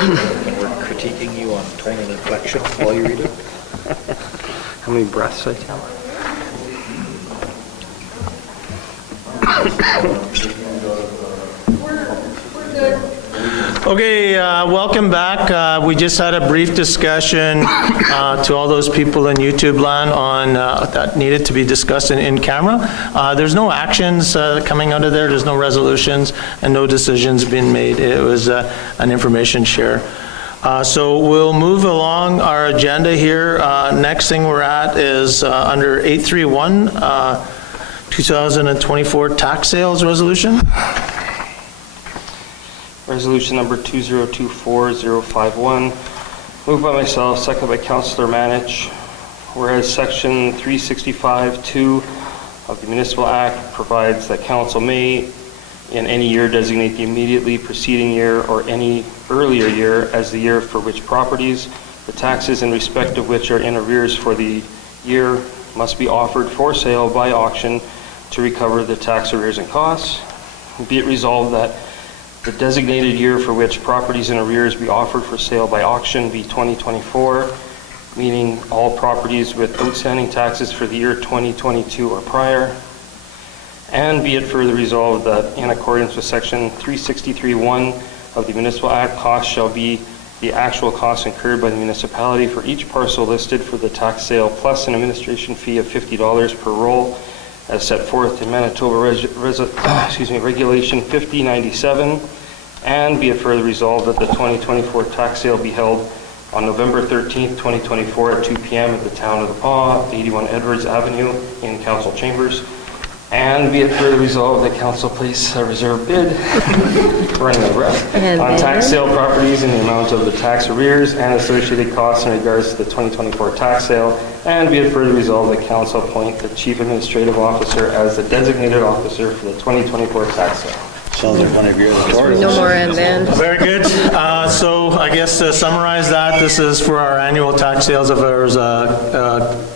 And we're critiquing you on tone and inflection while you read it. How many breaths I tell? Okay, welcome back. We just had a brief discussion to all those people in YouTube land on that needed to be discussed in camera. There's no actions coming out of there. There's no resolutions and no decisions being made. It was an information share. So we'll move along our agenda here. Next thing we're at is under 831, 2024 tax sales resolution. Resolution number 2024-051, moved by myself, second by Councillor Manich. Whereas Section 365(2) of the Municipal Act provides that Council may, in any year, designate the immediately preceding year or any earlier year as the year for which properties, the taxes in respect of which are in arrears for the year, must be offered for sale by auction to recover the tax arrears and costs. Be it resolved that the designated year for which properties in arrears be offered for sale by auction be 2024, meaning all properties with outstanding taxes for the year 2022 or prior. And be it further resolved that in accordance with Section 363(1) of the Municipal Act, costs shall be the actual costs incurred by the municipality for each parcel listed for the tax sale, plus an administration fee of $50 per roll, as set forth in Manitoba Regulation 5097, and be it further resolved that the 2024 tax sale be held on November 13th, 2024 at 2 p.m. at the Town of the Paw, 81 Edwards Avenue in Council Chambers, and be it further resolved that Council place a reserve bid running out of breath on tax sale properties in the amount of the tax arrears and associated costs in regards to the 2024 tax sale, and be it further resolved that Council appoint the Chief Administrative Officer as the designated officer for the 2024 tax sale. Sounds like one of your authorities. No more and then. Very good. So I guess to summarize that, this is for our annual tax sales. If there's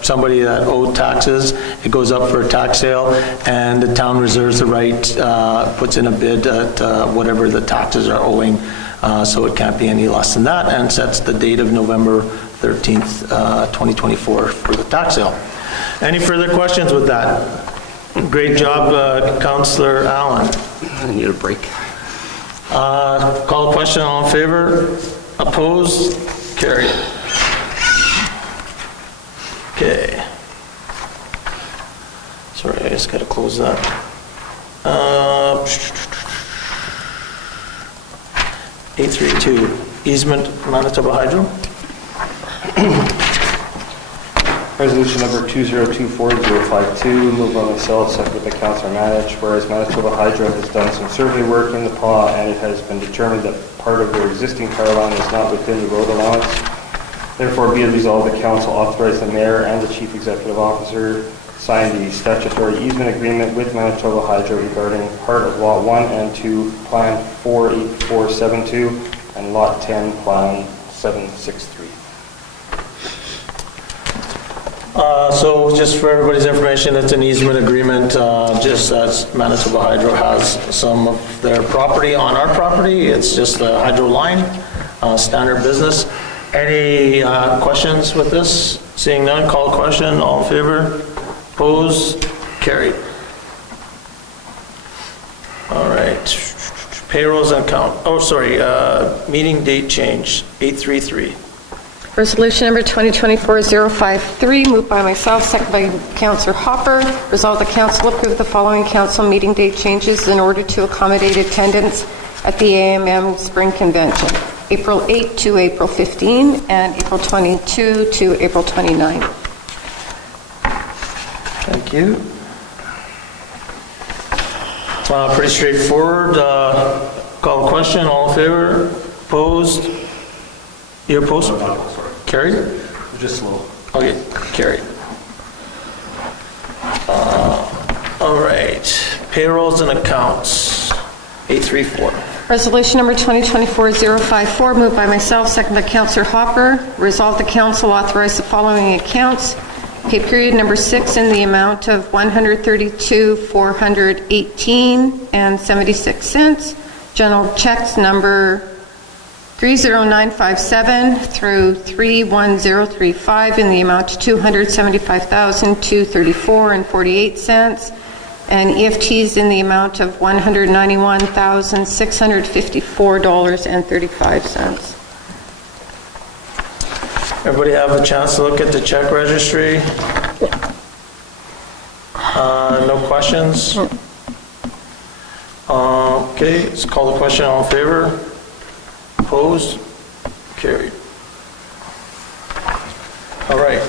somebody that owed taxes, it goes up for a tax sale, and the town reserves the right, puts in a bid at whatever the taxes are owing, so it can't be any less than that, and sets the date of November 13th, 2024 for the tax sale. Any further questions with that? Great job, Councillor Allen. I need a break. Call the question, all in favor? Opposed? Carried. Okay. Sorry, I just gotta close that. 832, easement Manitoba Hydro. Resolution number 2024-052, moved by myself, seconded by Councillor Manich. Whereas Manitoba Hydro has done some survey work in the Paw, and it has been determined that part of their existing power line is not within the road allowance. Therefore, be it resolved that Council authorize the Mayor and the Chief Executive Officer sign the statutory easement agreement with Manitoba Hydro regarding part of Lot 1 and 2, Plan 48472, and Lot 10, Plan 763. So just for everybody's information, it's an easement agreement, just as Manitoba Hydro has some of their property on our property. It's just the hydro line, standard business. Any questions with this? Seeing none, call question. All in favor? Opposed? Carried. All right. Payrolls and account. Oh, sorry. Meeting date change. 833. Resolution number 2024-053, moved by myself, second by Councillor Hopper. Resolved the Council approve the following Council meeting date changes in order to accommodate attendance at the AMM Spring Convention. April 8 to April 15 and April 22 to April 29. Thank you. Pretty straightforward. Call a question. All in favor? Opposed? You're opposed? Carried? Just slow. Okay, carried. All right. Payrolls and accounts. 834. Resolution number 2024-054, moved by myself, second by Councillor Hopper. Resolved the Council authorize the following accounts. Pay period number 6 in the amount of $132,418.76. General checks number 30957 through 31035 in the amount of $275,234.48, and EFTs in the amount of $191,654.35. Everybody have a chance to look at the check registry? No questions? Okay, let's call the question. All in favor? Opposed? Carried. All right.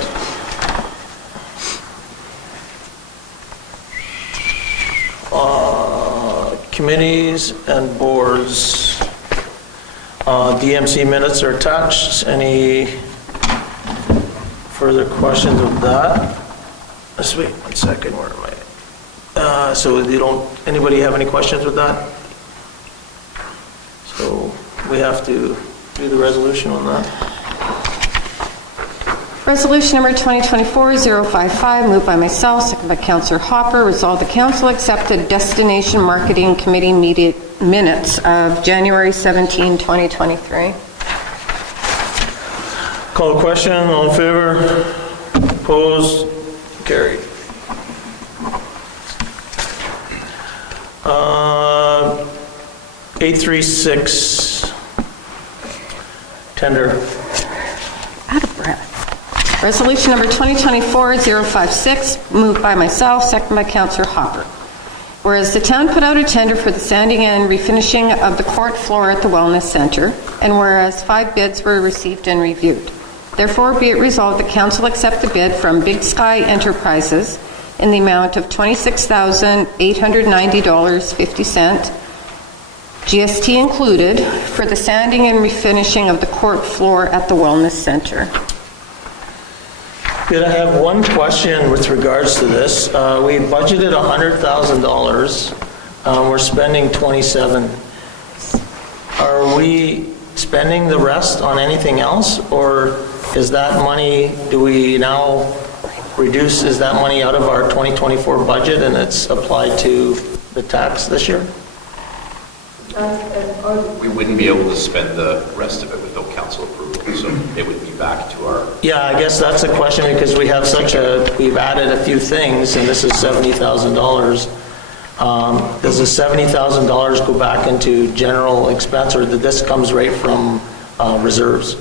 Committees and boards. DMC minutes are attached. Any further questions of that? Let's wait 1 second. Where am I? So anybody have any questions with that? So we have to do the resolution on that. Resolution number 2024-055, moved by myself, second by Councillor Hopper. Resolved the council accepted Destination Marketing Committee minutes of January 17, 2023. Call the question. All in favor? Opposed? Carried. 836 tender. Out of breath. Resolution number 2024-056, moved by myself, second by Councillor Hopper. Whereas the town put out a tender for the sanding and refinishing of the court floor at the Wellness Centre, and whereas 5 bids were received and reviewed. Therefore, be it resolved that council accept the bid from Big Sky Enterprises in the amount of $26,890.50, GST included, for the sanding and refinishing of the court floor at the Wellness Centre. Good, I have one question with regards to this. We budgeted $100,000. We're spending $27,000. Are we spending the rest on anything else, or is that money, do we now reduce, is that money out of our 2024 budget and it's applied to the tax this year? We wouldn't be able to spend the rest of it with no council approval, so it would be back to our... Yeah, I guess that's a question because we have we've added a few things and this is $70,000. Does the $70,000 go back into general expense, or did this comes right from reserves?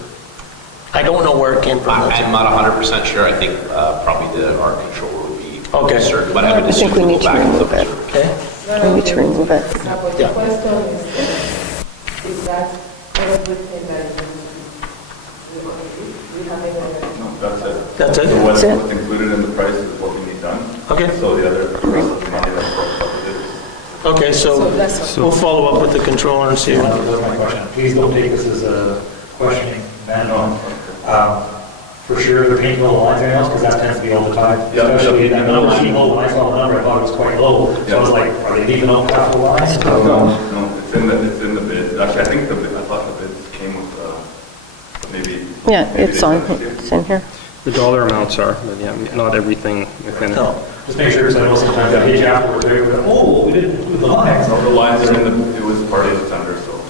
I don't know where it came from. I'm not 100% sure. I think probably our controller would be Okay. certain, but I would I think we assume need we'll to go back remove it. Okay. We need to remove it. But Yeah. the question is that everything that is we have any other... No, that's it. That's it? So what's That's it. what's included in the price is what we need done. Okay. So the rest of the money that's budgeted. Okay, so we'll follow up with the controller and see. That's my question. Please don't take this as a questioning, man, no. For sure, they're painting all the lines right now, because that tends to be all the time. Yeah. Especially that number, when I saw the number, I thought it was quite low. So I was like, are they leaving out half the lines? No, it's in the bid. Actually, I think I thought the bids came with maybe. Yeah, maybe it's they on, sent it to you. it's in here. The dollar amounts are, but yeah, not everything within it. No. Just make sure, because I know sometimes I hate you afterwards, they're like, oh, we didn't include the lines. No, the lines are in it was part of the tender, so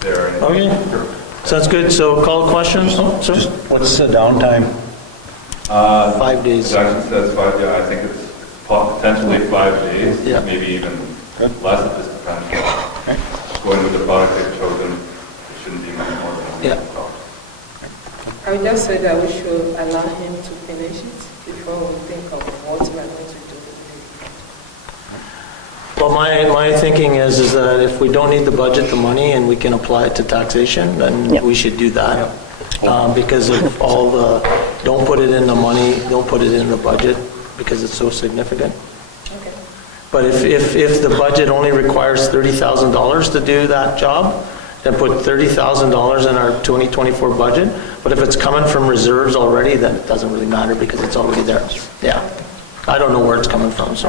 they're in. Okay, sounds good. So call the questions. Oh, sir? What's the downtime? 5 days. It actually says 5, yeah, I think it's potentially 5 days, Yeah. maybe even less at this time. Going with the product they've chosen, it shouldn't be much more than a Yeah. month. I would just say that we should allow him to finish it before we think of what we are going to do. Well, my thinking is that if we don't need to budget the money and we can apply it to taxation, then Yep. we should do that. Because of all the, don't put it in the money, don't put it in the budget, because it's so significant. Okay. But if the budget only requires $30,000 to do that job, then put $30,000 in our 2024 budget. But if it's coming from reserves already, then it doesn't really matter because it's already there. Yeah. I don't know where it's coming from, so.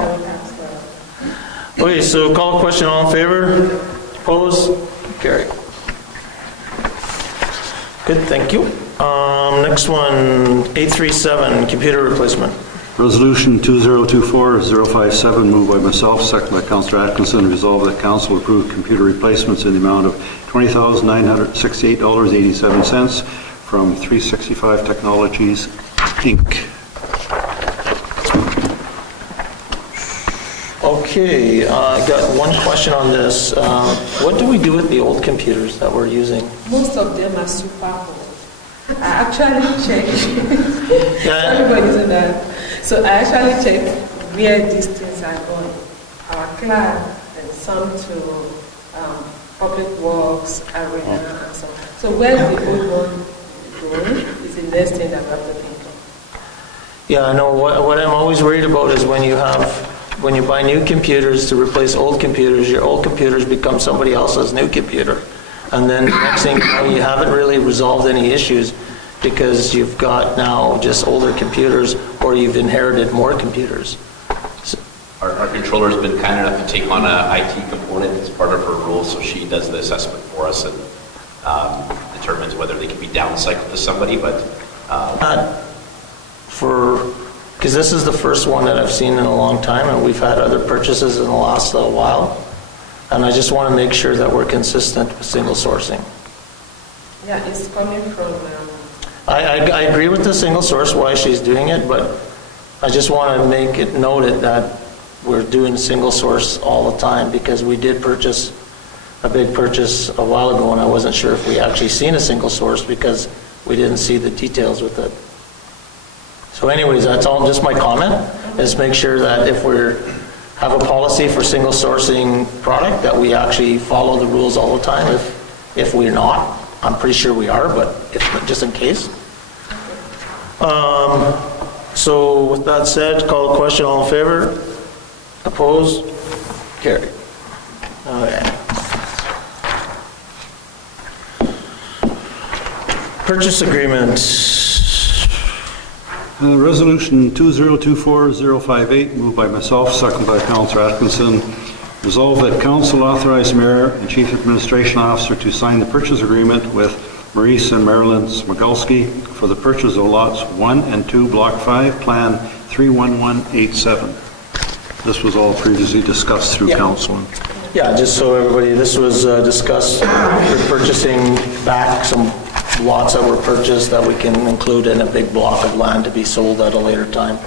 Okay, so call a question. All in favor? Opposed? Carry. Good, thank you. Next one, 837, computer replacement. Resolution 2024-057, moved by myself, second by Councillor Atkinson, resolved that council approve computer replacements in the amount of $20,968.87 from 365 Technologies, Inc. Okay, I got one question on this. What do we do with the old computers that we're using? Most of them are super old. I actually checked. Yeah. Everybody's in that. So I actually checked where these things are going. Our clerk and some to public works, arena, and so on. So where the old one going is the next thing that we have to think of. Yeah, I know. What I'm always worried about is when you buy new computers to replace old computers, your old computers become somebody else's new computer. And then the next thing you know, you haven't really resolved any issues because you've got now just older computers or you've inherited more computers. Our controller's been kind enough to take on a IT component as part of her role, so she does the assessment for us and determines whether they can be downcycled to somebody, but... Because this is the first one that I've seen in a long time, and we've had other purchases in the last little while. And I just want to make sure that we're consistent with single sourcing. Yeah, it's coming from... I agree with the single source, why she's doing it, but I just want to make it noted that we're doing single source all the time because we did purchase a big purchase a while ago, and I wasn't sure if we actually seen a single source because we didn't see the details with it. So anyways, that's all just my comment, is make sure that if we have a policy for single sourcing product, that we actually follow the rules all the time. If we're not, I'm pretty sure we are, but just in case. So with that said, call the question, all in favor? Opposed? Carried. Okay. Purchase agreement. Resolution 2024-058, moved by myself, second by Councillor Atkinson. Resolved that council authorize mayor and chief administration officer to sign the purchase agreement with Maurice and Marilyn Smagalski for the purchase of lots 1 and 2, Block 5, Plan 31187. This was all previously discussed through council. Yeah, just so everybody, this was discussed, we're purchasing back some lots that were purchased that we can include in a big block of land to be sold at a later time,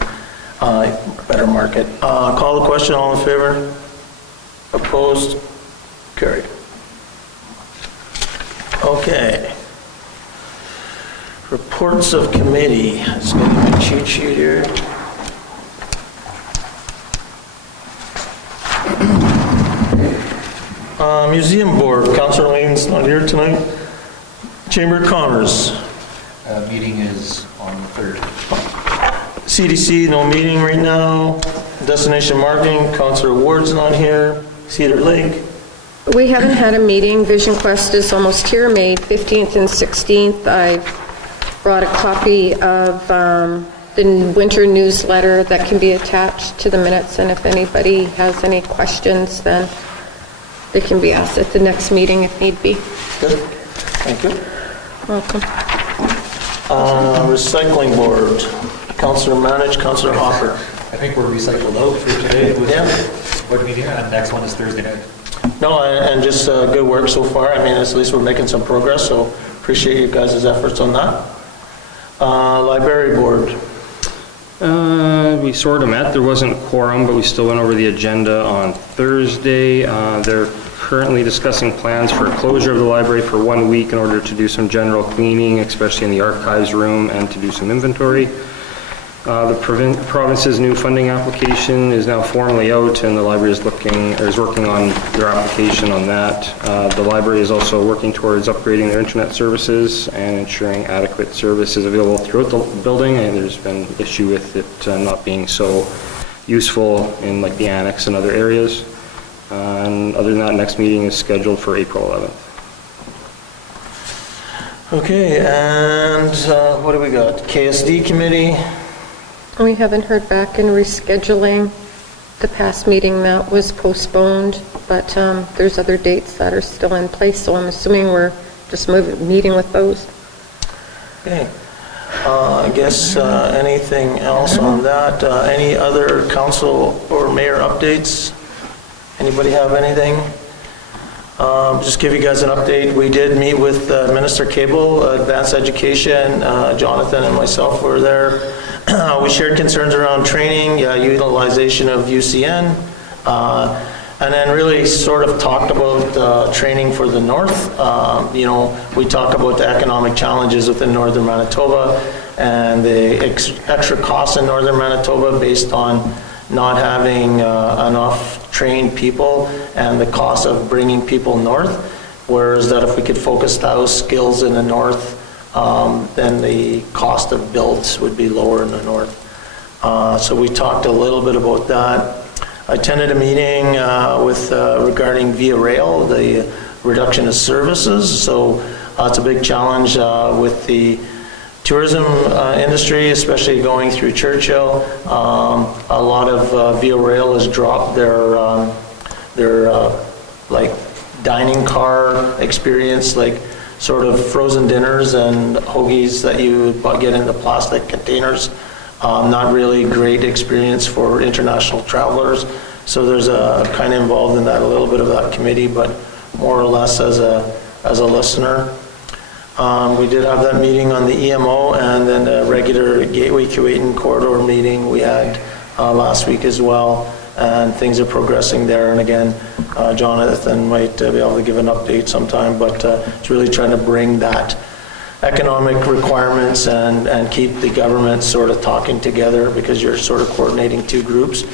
better market. Call the question, all in favor? Opposed? Carried. Okay. Reports of committee. Let's get my cheat sheet here. Museum Board, Councillor Lane's not here tonight. Chamber of Commerce. Meeting is on the 3rd. CDC, no meeting right now. Destination Marketing, Councillor Ward's not here. Cedar Lake. We haven't had a meeting. Vision Quest is almost here, May 15th and 16th. I brought a copy of the winter newsletter that can be attached to the minutes, and if anybody has any questions, then they can be asked at the next meeting if need be. Good. Thank you. Welcome. Recycling Board, Councillor Manage, Councillor Hopper. I think we're recycled out for today with Yeah. the board meeting, and next one is Thursday night. No, and just good work so far. I mean, at least we're making some progress, so appreciate you guys' efforts on that. Library Board. We sort of met. There wasn't quorum, but we still went over the agenda on Thursday. They're currently discussing plans for closure of the library for 1 week in order to do some general cleaning, especially in the archives room, and to do some inventory. The province's new funding application is now formally out, and the library is working on their application on that. The library is also working towards upgrading their internet services and ensuring adequate service is available throughout the building, and there's been an issue with it not being so useful in like the annex and other areas. And other than that, next meeting is scheduled for April 11th. Okay, and what do we got? KSD Committee. We haven't heard back in rescheduling. The past meeting that was postponed, but there's other dates that are still in place, so I'm assuming we're just meeting with those. Okay. I guess anything else on that? Any other council or mayor updates? Anybody have anything? Just give you guys an update. We did meet with Minister Cable, Advanced Education. Jonathan and myself were there. We shared concerns around training, utilization of UCN, and then really sort of talked about training for the north. We talk about the economic challenges within northern Manitoba and the extra costs in northern Manitoba based on not having enough trained people and the cost of bringing people north, whereas that if we could focus those skills in the north, then the cost of builds would be lower in the north. So we talked a little bit about that. I attended a meeting regarding Via Rail, the reduction of services. So it's a big challenge with the tourism industry, especially going through Churchill. A lot of Via Rail has dropped their like dining car experience, like sort of frozen dinners and hoagies that you get in the plastic containers. Not really great experience for international travelers. So there's a kind of involved in that, a little bit of that committee, but more or less as a listener. We did have that meeting on the EMO and then a regular Gateway Keewatin corridor meeting we had last week as well. And things are progressing there. And again, Jonathan might be able to give an update sometime, but it's really trying to bring that economic requirements and keep the government sort of talking together, because you're sort of coordinating two groups.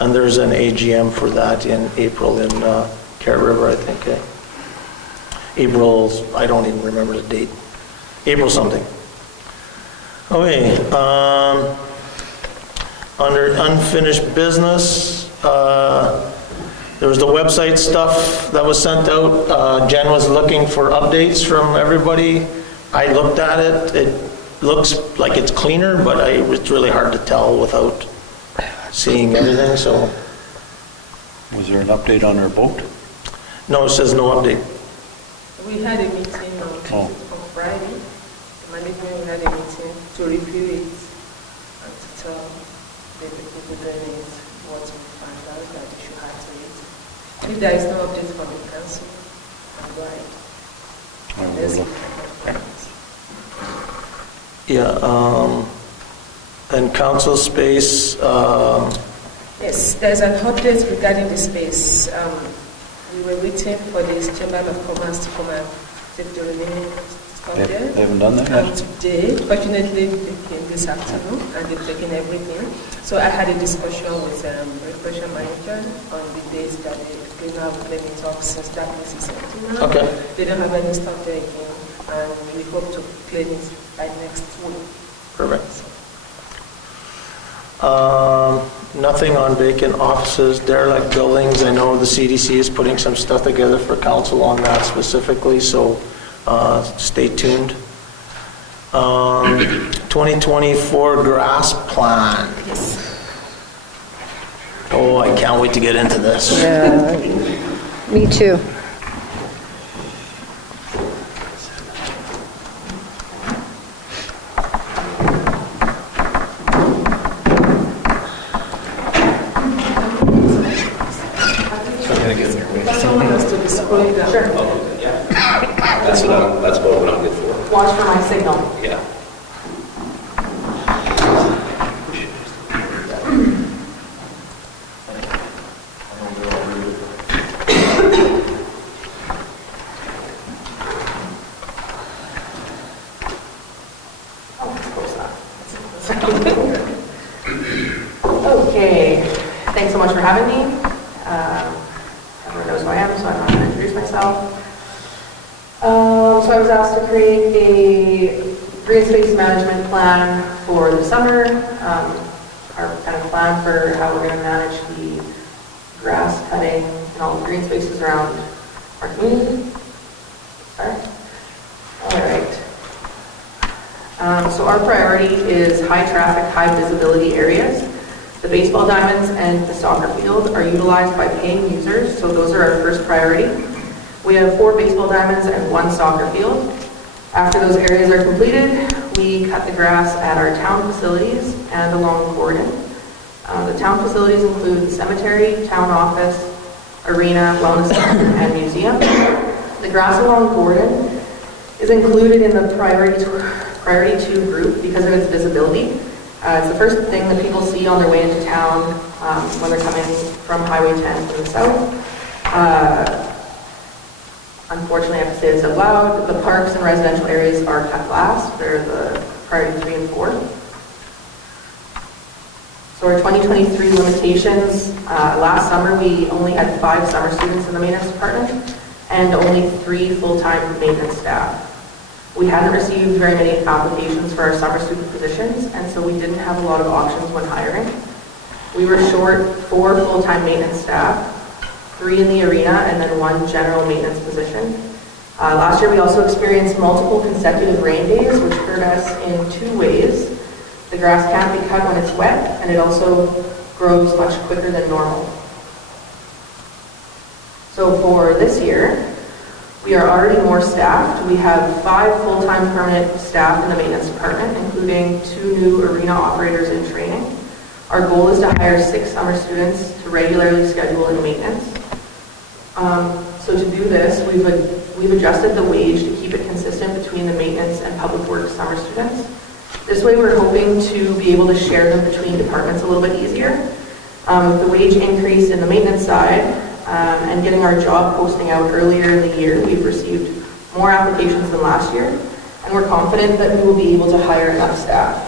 And there's an AGM for that in April in Carrot River, I think. April, I don't even remember the date. April something. Okay. Under unfinished business, there was the website stuff that was sent out. Jen was looking for updates from everybody. I looked at it. It looks like it's cleaner, but it's really hard to tell without seeing everything. So, Was there an update on our boat? no, it says no update. We had a meeting on Friday. Management had a meeting to review it and to tell the people doing it what we found out that they should add to it. If there is no update from the council, I'm right. And council space. Yes, there's an update regarding the space. We were waiting for the Chamber of Commerce to come and take the remaining stuff there. They haven't done that yet? And today, fortunately, they came this afternoon and they've taken everything. So I had a discussion with the recreation manager on the days that they now let me talk since that place is empty now. Okay. They don't have any stuff there again, and we hope to clean it by next week. Perfect. Nothing on vacant offices, derelict buildings. I know the CDC is putting some stuff together for council on that specifically, so stay tuned. 2024 grass plan. Yes. Oh, I can't wait to get into this. Yeah, me too. Someone has to be scrolling down. Sure. Yeah. That's what I'm good for. Watch for my signal. Yeah. Okay, thanks so much for having me. Everyone knows who I am, so I'm not going to introduce myself. So I was asked to create a green space management plan for the summer. Our kind of plan for how we're going to manage the grass cutting and all the green spaces around our community. Sorry. All right. So our priority is high traffic, high visibility areas. The baseball diamonds and the soccer field are utilized by paying users, so those are our first priority. We have 4 baseball diamonds and 1 soccer field. After those areas are completed, we cut the grass at our town facilities and along Gordon. The town facilities include the cemetery, town office, arena, wellness center, and museum. The grass along Gordon is included in the priority 2 group because of its visibility. It's the first thing that people see on their way into town when they're coming from Highway 10 from the south. Unfortunately, I have to say this out loud, the parks and residential areas are cut last. They're the priority 3 and 4. So our 2023 limitations, last summer we only had 5 summer students in the maintenance department and only 3 full-time maintenance staff. We hadn't received very many applications for our summer student positions, and so we didn't have a lot of options when hiring. We were short 4 full-time maintenance staff, 3 in the arena, and then 1 general maintenance position. Last year we also experienced multiple consecutive rain days, which hurt us in 2 ways. The grass can't be cut when it's wet, and it also grows much quicker than normal. So for this year, we are already more staffed. We have 5 full-time permanent staff in the maintenance department, including 2 new arena operators in training. Our goal is to hire 6 summer students to regularly schedule in maintenance. So to do this, we've adjusted the wage to keep it consistent between the maintenance and public works summer students. This way we're hoping to be able to share them between departments a little bit easier. The wage increase in the maintenance side and getting our job posting out earlier in the year, we've received more applications than last year, and we're confident that we will be able to hire enough staff.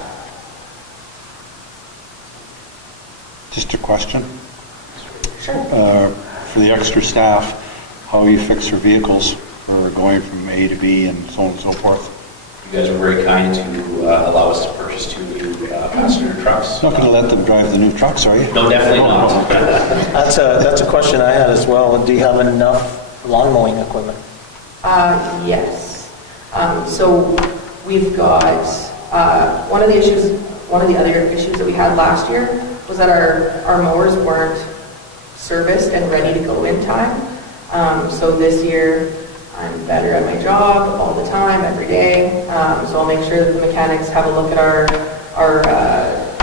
Just a question. Sure. For the extra staff, how you fix their vehicles for going from A to B and so on and so forth? You guys were very kind to allow us to purchase 2 new passenger trucks. Not going to let them drive the new trucks, are you? No, definitely not. That's a question I had as well. Do you have enough lawn mowing equipment? Yes. So we've got, one of the other issues that we had last year was that our mowers weren't serviced and ready to go in time. So this year, I'm better at my job all the time, every day. So I'll make sure that the mechanics have a look at our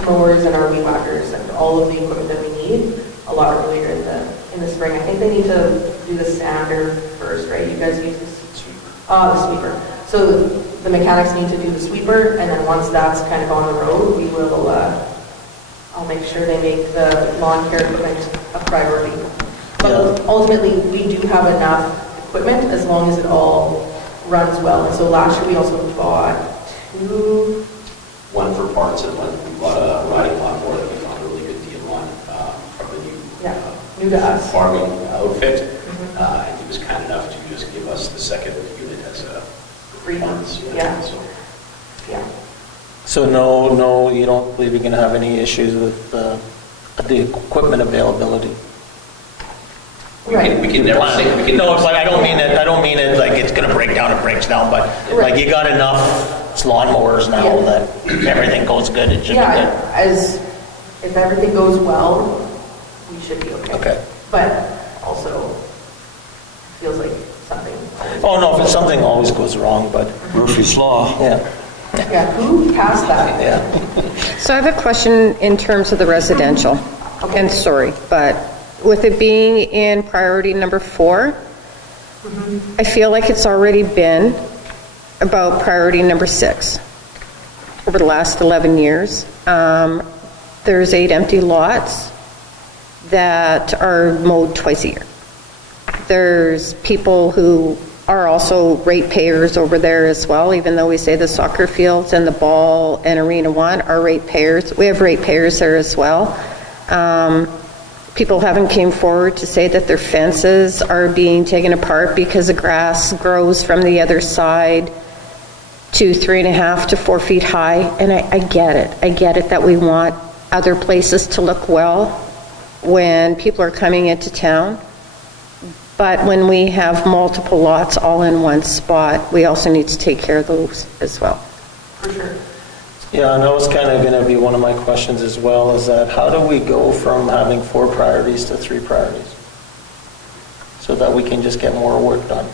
mowers and our weed whackers and all of the equipment that we need a lot earlier in the spring. I think they need to do the sander first, right? You guys use the sweeper. So the mechanics need to do the sweeper, and then once that's kind of on the road, we will. I'll make sure they make the lawn care equipment a priority. But ultimately, we do have enough equipment as long as it all runs well. And so last year we also bought 2. One for parts and one we bought a riding lawnmower that we found a really good deal on from the new to us farming outfit. And he was kind enough to just give us the second unit as a free funds. Yeah. So no, you don't believe you're going to have any issues with the equipment availability? We can never say. No, but I don't mean it like it's going to break down, it breaks down, but like you got enough lawnmowers now that everything goes good, it should be good. If everything goes well, we should be okay. Okay. But also, it feels like something. Oh no, if something always goes wrong, but Murphy's Law. yeah. Yeah, who passed that? Yeah. So I have a question in terms of the residential. Okay. And sorry, but with it being in priority number 4, I feel like it's already been about priority number 6 over the last 11 years. There's 8 empty lots that are mowed twice a year. There's people who are also ratepayers over there as well, even though we say the soccer fields and the ball and Arena 1 are ratepayers. We have ratepayers there as well. People haven't came forward to say that their fences are being taken apart because the grass grows from the other side to 3.5 to 4 feet high. And I get it. I get it that we want other places to look well when people are coming into town. But when we have multiple lots all in one spot, we also need to take care of those as well. For sure. Yeah, and that was kind of going to be one of my questions as well, is that how do we go from having 4 priorities to 3 priorities? So that we can just get more work done.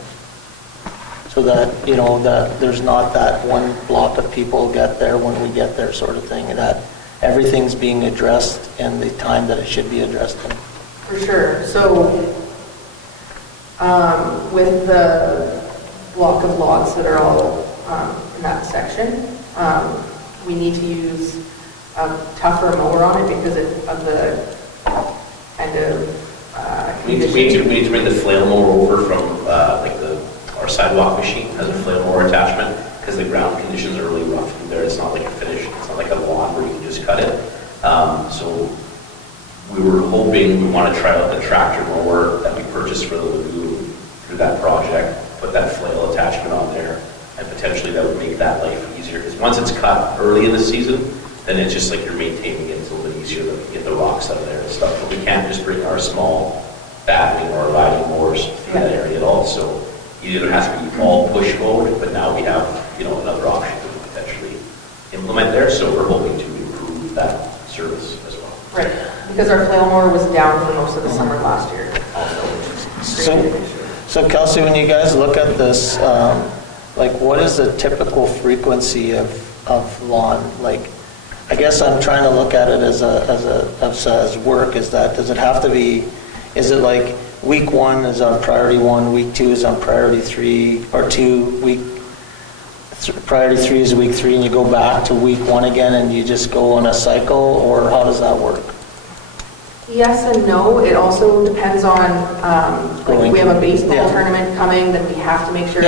so that, you know, that there's not that one block of people get there when we get there sort of thing, and that everything's being addressed in the time that it should be addressed in. For sure. So with the block of lots that are all in that section, we need to use a tougher mower on it because of the kind of We need to bring the flail mower over from our sidewalk machine has a flail mower attachment because the ground conditions are really rough through there. It's not like a finish. It's not like a lawn where you can just cut it. So we were hoping we want to try out the tractor mower that we purchased for the lagoon through that project, put that flail attachment on there, and potentially that would make that life easier. Because once it's cut early in the season, then it's just like you're maintaining it. It's a little bit easier to get the rocks out of there and stuff. But we can't just bring our small battering or riding mowers through that area at all. So it either has to be all push mode, but now we have, you know, another option to potentially implement there. So we're hoping to improve that service as well. right, because our flail mower was down for most of the summer last year. So Kelsey, when you guys look at this, like what is the typical frequency of lawn? Like, I guess I'm trying to look at it as work, is that, does it have to be, is it like week 1 is on priority 1, week 2 is on priority 3, or 2, priority 3 is week 3, and you go back to week 1 again and you just go on a cycle, or how does that work? Yes and no. It also depends on, like if we have a baseball tournament coming, then we have to make sure,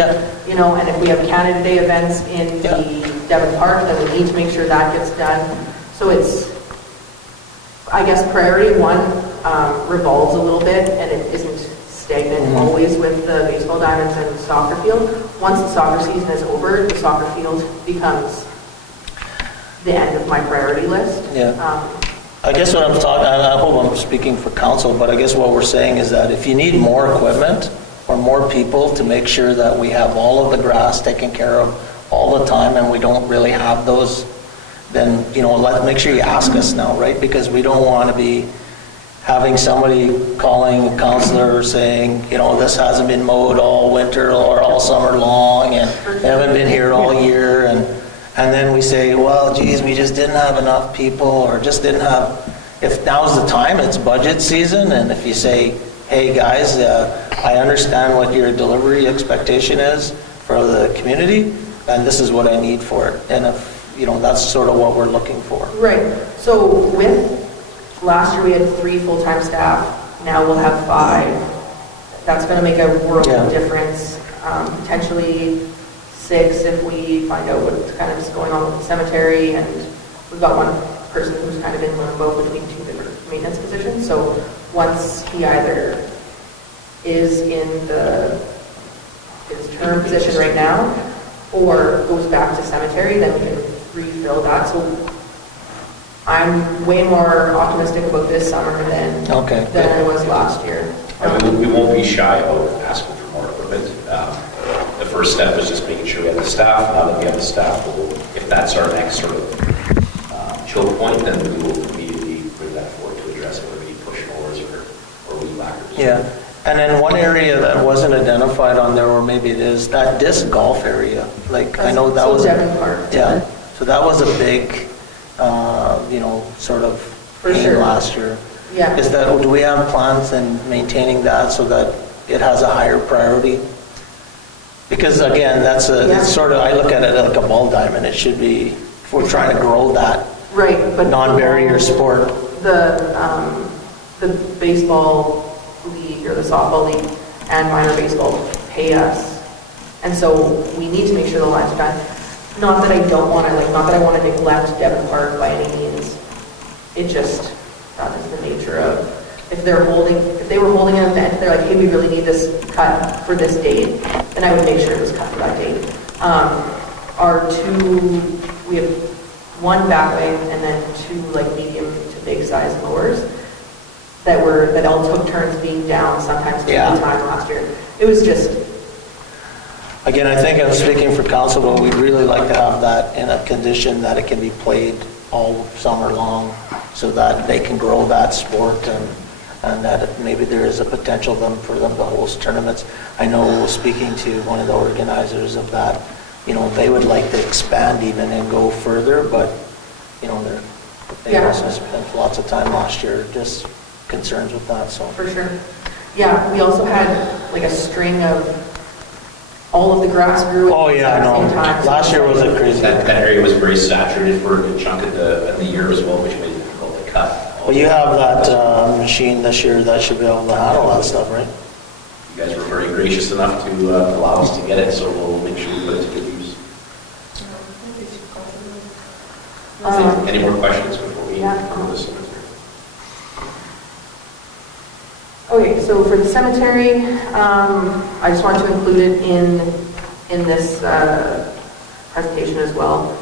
you know, and if we have Canada Day events in the Devon Park, then we need to make sure that gets done. So it's, I guess, priority 1 revolves a little bit, and it isn't stagnant always with the baseball diamonds and soccer field. Once the soccer season is over, the soccer field becomes the end of my priority list. I guess what I'm talking, I hope I'm speaking for council, but I guess what we're saying is that if you need more equipment or more people to make sure that we have all of the grass taken care of all the time, and we don't really have those, then, you know, make sure you ask us now, right? Because we don't want to be having somebody calling a councilor saying, you know, this hasn't been mowed all winter or all summer long, and they haven't been here all year, and then we say, well, geez, we just didn't have enough people, or just didn't have, if now's the time, it's budget season, and if you say, hey guys, I understand what your delivery expectation is for the community, and this is what I need for it. And if, you know, that's sort of what we're looking for. Right. So with, last year we had 3 full-time staff, now we'll have 5. That's going to make a world of difference. Potentially 6 if we find out what kind of is going on with the cemetery, and we've got one person who's kind of in limbo between 2 different maintenance positions. So once he either is in his term position right now or goes back to cemetery, then we can refill that. So I'm way more optimistic about this summer than I was last year. We won't be shy about asking for more equipment. The first step is just making sure we have the staff. Now that we have the staff, if that's our next sort of choke point, then we will immediately bring that forward to address whether we need push mowers or weed whackers. Yeah, and then one area that wasn't identified on there, or maybe it is, that disc golf area. Like, I know that was Devon Park. Yeah, so that was a big, you know, sort of pain last year. Yeah. Is that, do we have plans in maintaining that so that it has a higher priority? Because again, that's it's sort of, I look at it like a ball diamond. It should be, if we're trying to grow that but non-barrier sport. The baseball league or the softball league and minor baseball pay us, and so we need to make sure the lines are done. Not that I don't want to, not that I want to neglect Devon Park by any means. It just, that is the nature of, if they were holding an event, they're like, hey, we really need this cut for this date, then I would make sure it was cut for that date. We have 1 backwing and then 2 like medium to big size mowers that all took turns being down sometimes 2 at a time last year. It was just, again, I think I'm speaking for council, but we'd really like to have that in a condition that it can be played all summer long so that they can grow that sport. and that maybe there is a potential for them to host tournaments. I know, speaking to one of the organizers of that, they would like to expand even and go further, but, they Yeah. also spent lots of time last year just concerns with that, so. For sure. Yeah, we also had like a string of, all of the grass grew Oh, at the yeah, I exact know. same time. Last year was a crazy. That area was very saturated for a good chunk of the year as well, which made it difficult to cut. Well, you have that machine this year that should be able to handle that stuff, right? You guys were very gracious enough to allow us to get it, so we'll make sure we put it to good use. Any more questions before we Yeah. go to the cemetery? Okay, so for the cemetery, I just wanted to include it in this presentation as well.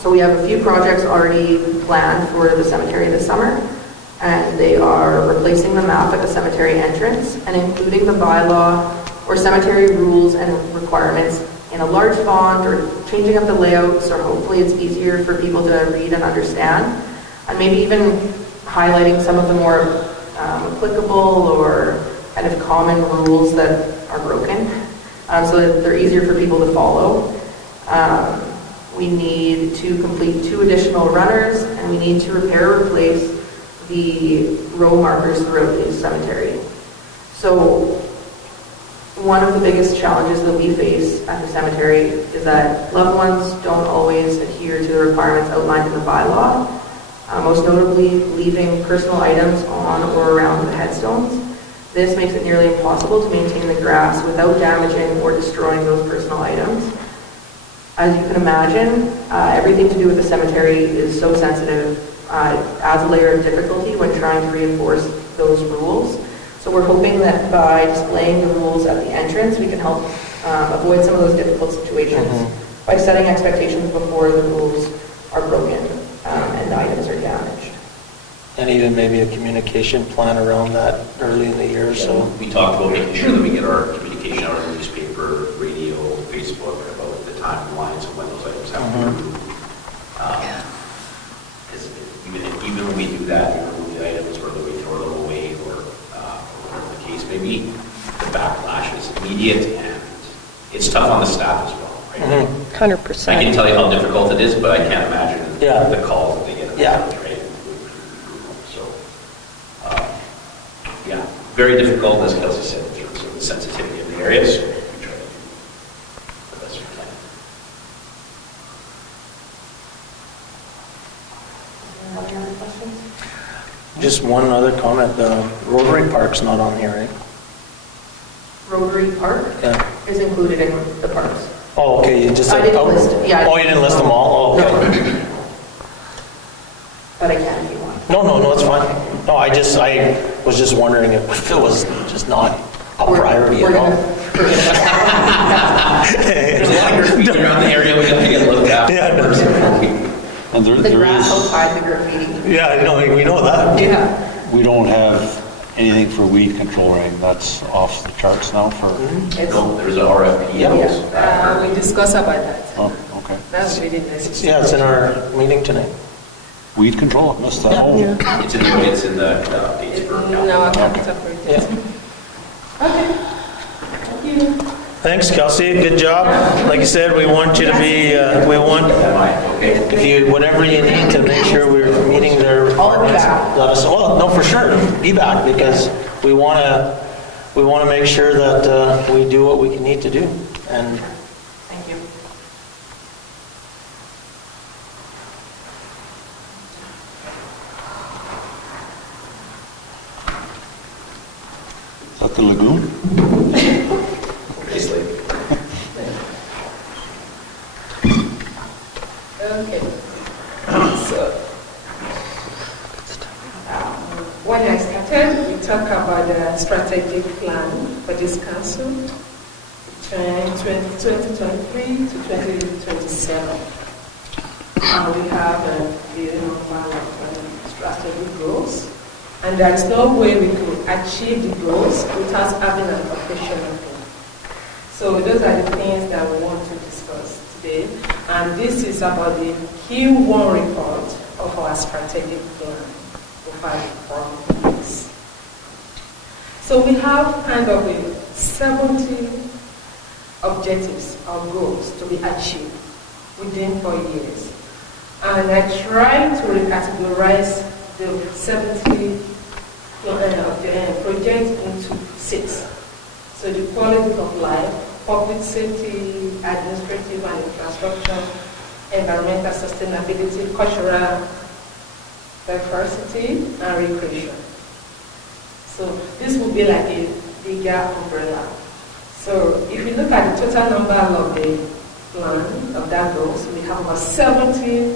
So we have a few projects already planned for the cemetery this summer, and they are replacing the map at the cemetery entrance and including the bylaw or cemetery rules and requirements in a large font, or changing up the layout so hopefully it's easier for people to read and understand, and maybe even highlighting some of the more applicable or kind of common rules that are broken, so that they're easier for people to follow. We need to complete 2 additional runners, and we need to repair or replace the row markers throughout the cemetery. So one of the biggest challenges that we face at the cemetery is that loved ones don't always adhere to the requirements outlined in the bylaw, most notably leaving personal items on or around the headstones. This makes it nearly impossible to maintain the grass without damaging or destroying those personal items. As you can imagine, everything to do with the cemetery is so sensitive, adds a layer of difficulty when trying to reinforce those rules. So we're hoping that by displaying the rules at the entrance, we can help avoid some of those difficult situations by setting expectations before the rules are broken and the items are damaged. And even maybe a communication plan around that early in the year, so. We talked about making sure that we get our communication out in the newspaper, radio, Facebook, about the timelines of when those items have to be removed. Because even when we do that, we remove the items, or we throw them away, or whatever the case may be, the backlash is immediate, and it's tough on the staff as well, right? 100%. I can tell you how difficult it is, but I can't imagine Yeah. the calls that they get. Yeah. Right? So, yeah, very difficult, as Kelsey said, in terms of the sensitivity of the area, so we try to do the best we can. Any other questions? Just one other comment, the Rotary Park's not on here, right? Rotary Park Yeah. is included in the parks. Oh, okay, you just I said. didn't list it, yeah. Oh, you didn't list them all? Oh, okay. But I can if you want. No, it's fine. No, I was just wondering if it was just not a priority at all. There's a lot of graffiti around the area, we have to get looked at. Yeah. And The there grass is, outside the graffiti. Yeah, no, we know that. Yeah. we don't have anything for weed control, right? That's off the charts now for, No, there's an RFP. Yeah. We discussed about that. oh, okay. That's really necessary. Yeah, it's in our meeting tonight. Weed control, I missed that. Oh, It's in the updates for No, I council. can't separate it. Yeah. Okay. Thank you. Thanks, Kelsey, good job. Like you said, we want you to be, if you, whatever you need to make sure we're meeting their requirements. back. Let us, well, no, for sure, be back, because we want to make sure that we do what we need to do. And Thank you. is that the lagoon? Basically. Okay. So, when I started, we talked about the strategic plan for this council, 2023 to 2027. We have strategic goals, and there is no way we could achieve the goals without having an operational plan. So those are the things that we want to discuss today, and this is about the Q1 report of our strategic plan. So we have kind of a 70 objectives or goals to be achieved within 4 years. And I tried to recategorize the 70 projects into 6. So the quality of life, public safety, administrative and infrastructure, environmental sustainability, cultural diversity, and recreation. So this would be like a bigger umbrella. So if you look at the total number of the plan of that goals, we have about 70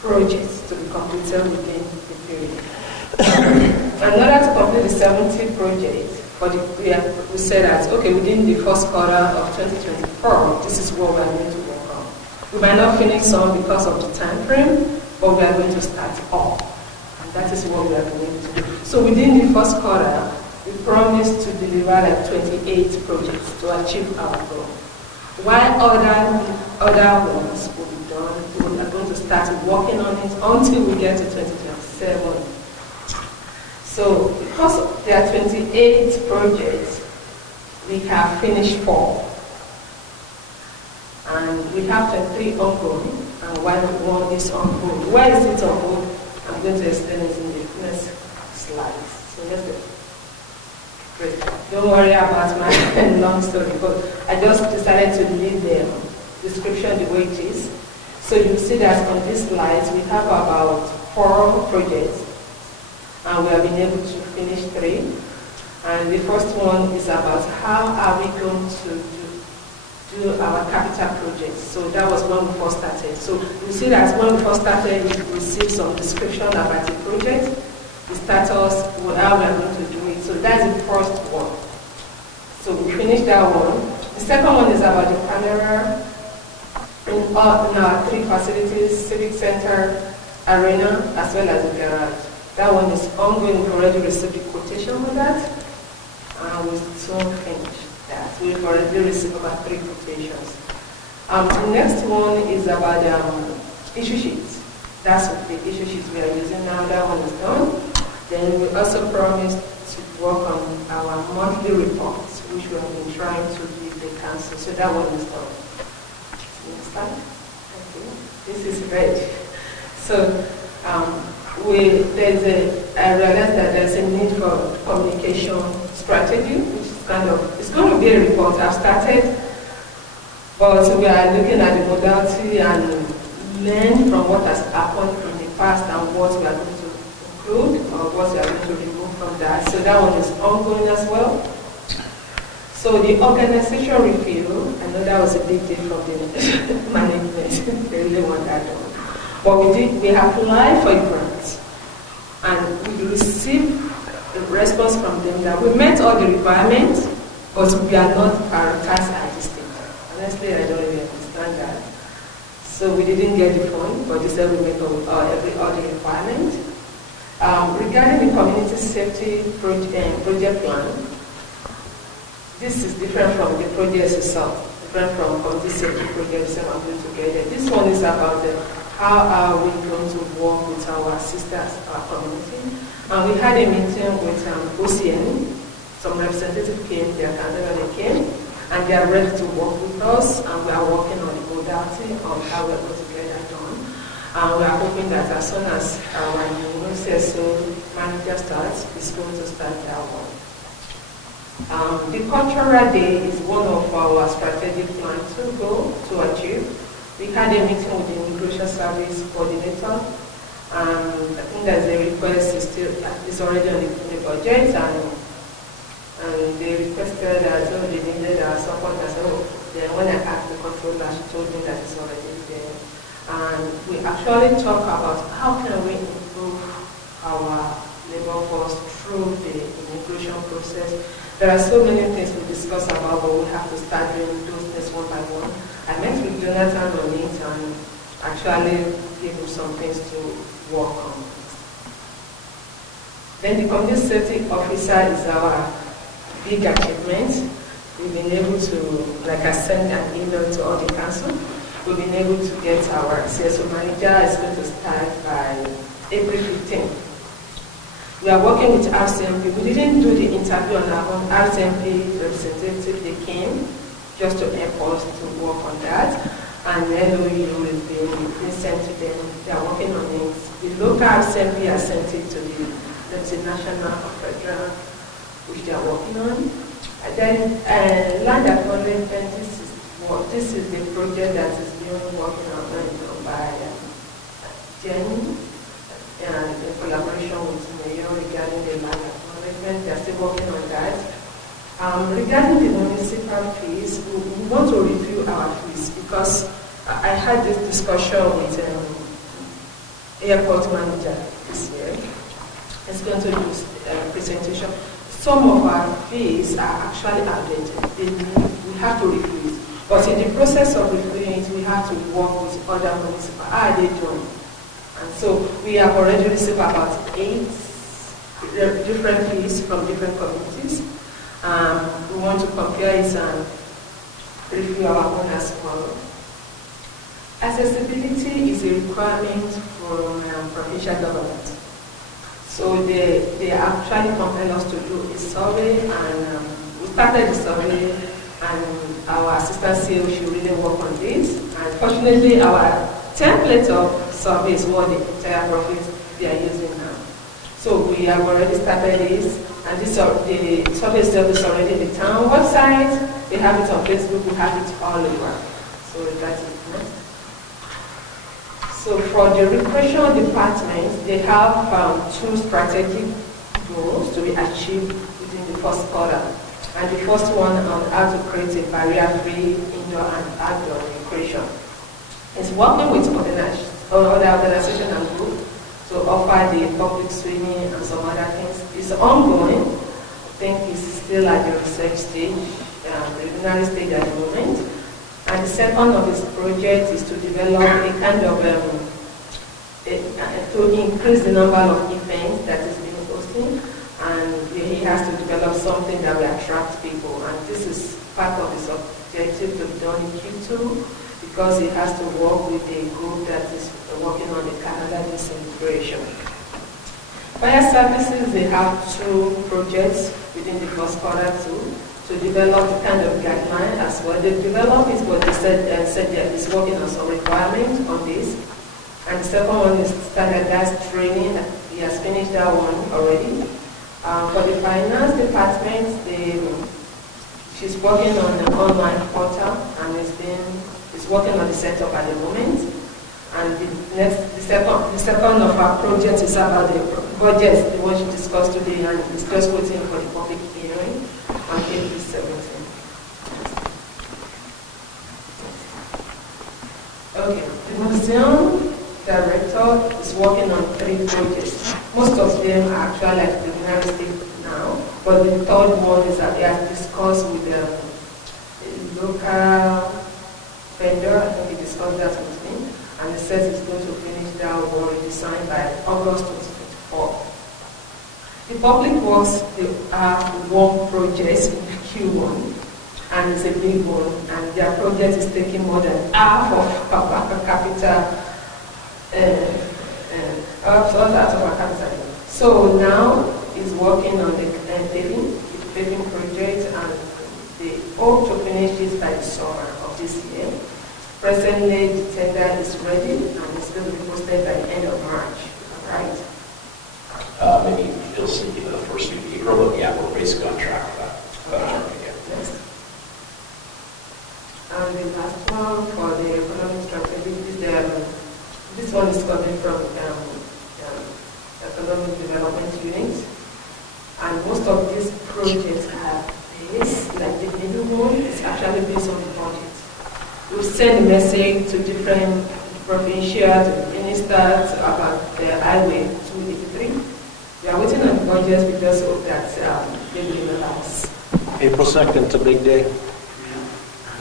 projects to be completed within the period. In order to complete the 70 projects, we said that, okay, within the first quarter of 2024, this is what we are going to work on. We might not finish some because of the time frame, but we are going to start off. And that is what we are going to do. So within the first quarter, we promised to deliver like 28 projects to achieve our goal. While other ones will be done, we are going to start working on it until we get to 2027. So because there are 28 projects, we have finished 4. And we have 23 ongoing, and one is on hold. Why is it on hold? I'm going to explain it in the next slide. So let's go. Great. Don't worry about my long story, but I just decided to leave the description the way it is. So you see that on this slide, we have about 4 projects, and we have been able to finish 3. And the first one is about how are we going to do our capital projects. So that was when we first started. So you see that when we first started, we received some description about the project, the status, how we are going to do it. So that's the first one. So we finished that one. The second one is about the camera in our 3 facilities, Civic Center, Arena, as well as the garage. That one is ongoing. We've already received the quotation for that. And we soon finish that. We've already received about 3 quotations. The next one is about issue sheets. That's the issue sheets we are using now. That one is done. Then we also promised to work on our monthly reports, which we have been trying to give the council. So that one is done. Next slide. Thank you. This is red. So I realized that there's a need for communication strategy, which is it's going to be a report. I've started, but we are looking at the modality and learn from what has happened in the past and what we are going to include or what we are going to remove from that. So that one is ongoing as well. So the organization review, I know that was a big deal from the management. They really want that done. But we applied for a grant, and we received a response from them that we met all the requirements, but we are not prioritized at this stage. Honestly, I don't really understand that. So we didn't get the fund, but they said we met all the requirements. Regarding the community safety project plan, this is different from the project itself, different from community safety projects that are put together. This one is about how are we going to work with our sisters, our community. And we had a meeting with OCN. Some representatives came, their candidate they came, and they are ready to work with us, and we are working on the modality of how we're going to get that done. And we are hoping that as soon as our new CSO manager starts, it's going to start that one. The cultural day is one of our strategic plans to go to achieve. We had a meeting with the Immigration Service Coordinator, and I think that the request is already on the budget, and they requested that they needed our support as well. Then when I asked the controller, she told me that it's already there. And we actually talk about how can we improve our labor force through the immigration process. There are so many things we discuss about, but we have to start doing those things one by one. I met with Jonathan on it and actually gave him some things to work on. Then the community safety officer is our big achievement. We've been able to, like I sent an email to all the council, we've been able to get our CSO manager is going to start by April 15th. We are working with RCMP. We didn't do the interview on our own. RCMP representative, they came just to help us to work on that. And LOU is being sent to them. They are working on it. The local RCMP has sent it to the national or federal, which they are working on. And then land acknowledgement, this is the project that is being working on by Jenny, and in collaboration with Mayor regarding the land acknowledgement. They are still working on that. Regarding the municipal fees, we want to review our fees because I had this discussion with airport manager this year. It's going to do a presentation. Some of our fees are actually outdated. We have to review it. But in the process of reviewing it, we have to work with other municipal. How are they doing? And so we have already received about 8 different fees from different communities. We want to compare it and review our own as well. Accessibility is a requirement from provincial government. So they actually compelled us to do a survey, and we started the survey, and our assistant CEO should really work on this. And fortunately, our template of survey is what the entire province they are using now. So we have already started this, and the survey is already in the town website. They have it on Facebook. We have it all over. So that is it. So for the recreation department, they have 2 strategic goals to be achieved within the first quarter. And the first one on how to create a barrier-free indoor and outdoor recreation. It's working with other organizations and groups to offer the public swimming and some other things. It's ongoing. I think it's still at the research stage, preliminary stage at the moment. And the second of this project is to develop a kind of, to increase the number of events that is being hosted. And he has to develop something that will attract people. And this is part of his objective to be done in Q2, because he has to work with a group that is working on the Canada disintegration. Fire services, they have 2 projects within the first quarter too, to develop the kind of guideline as well. They developed it, but they said that it's working on some requirements on this. And the second one is standardized training. He has finished that one already. For the finance department, she's working on the online portal, and it's working on the setup at the moment. And the second of our projects is about the budget, the one she discussed today, and it's just waiting for the public hearing on April 17. Okay, the museum director is working on 3 projects. Most of them are actually at the preliminary stage now, but the third one is that he has discussed with the local vendor. I think he discussed that with me, and he says he's going to finish that work design by August 2024. The public works, they have 1 project in Q1, and it's a big one, and their project is taking more than half of our capital. So now he's working on the paving project, and they hope to finish this by the summer of this year. Presently, the tender is ready, and it's going to be posted by the end of March, right? Maybe you'll see the first week of April, but yeah, we're basically on track for that. Yes. And the last one for the economic strategy is this one is coming from Economic Development Unit. And most of these projects are based, like the middle one is actually based on the budget. We send a message to different provincial, to ministers about the highway 283. We are waiting on the budget because of that they will relax. April 2nd, it's a big day.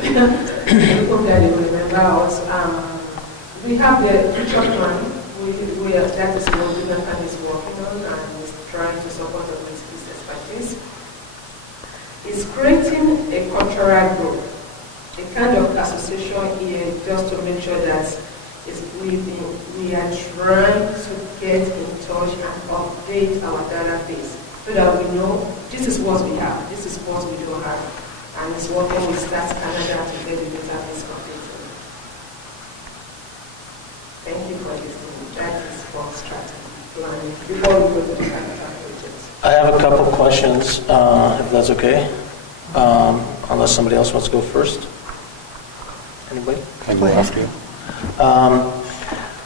We hope that they will remember us. We have the future plan. That is what Jonathan is working on and is trying to support us with his expertise. It's creating a cultural group, a kind of association here just to make sure that we are trying to get in touch and update our database so that we know this is what we have, this is what we don't have, and it's working with Stats Canada to get the database updated. Thank you for listening. That is for strategy planning before we go to the capital projects. I have a couple questions, if that's okay, unless somebody else wants to go first. Anybody? Can I go after you?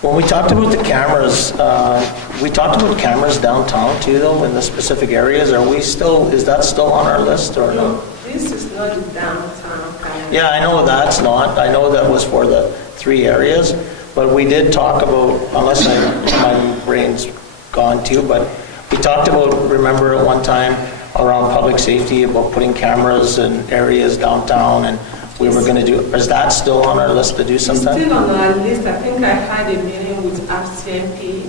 When we talked about the cameras, we talked about cameras downtown too, though, in the specific areas. Is that still on our list or no? This is not the downtown kind of. Yeah, I know that's not. I know that was for the 3 areas, but we did talk about, unless my brain's gone too, but we talked about, remember at one time around public safety about putting cameras in areas downtown, and we were going to do, is that still on our list to do It's sometime? still on our list. I think I had a meeting with RCMP.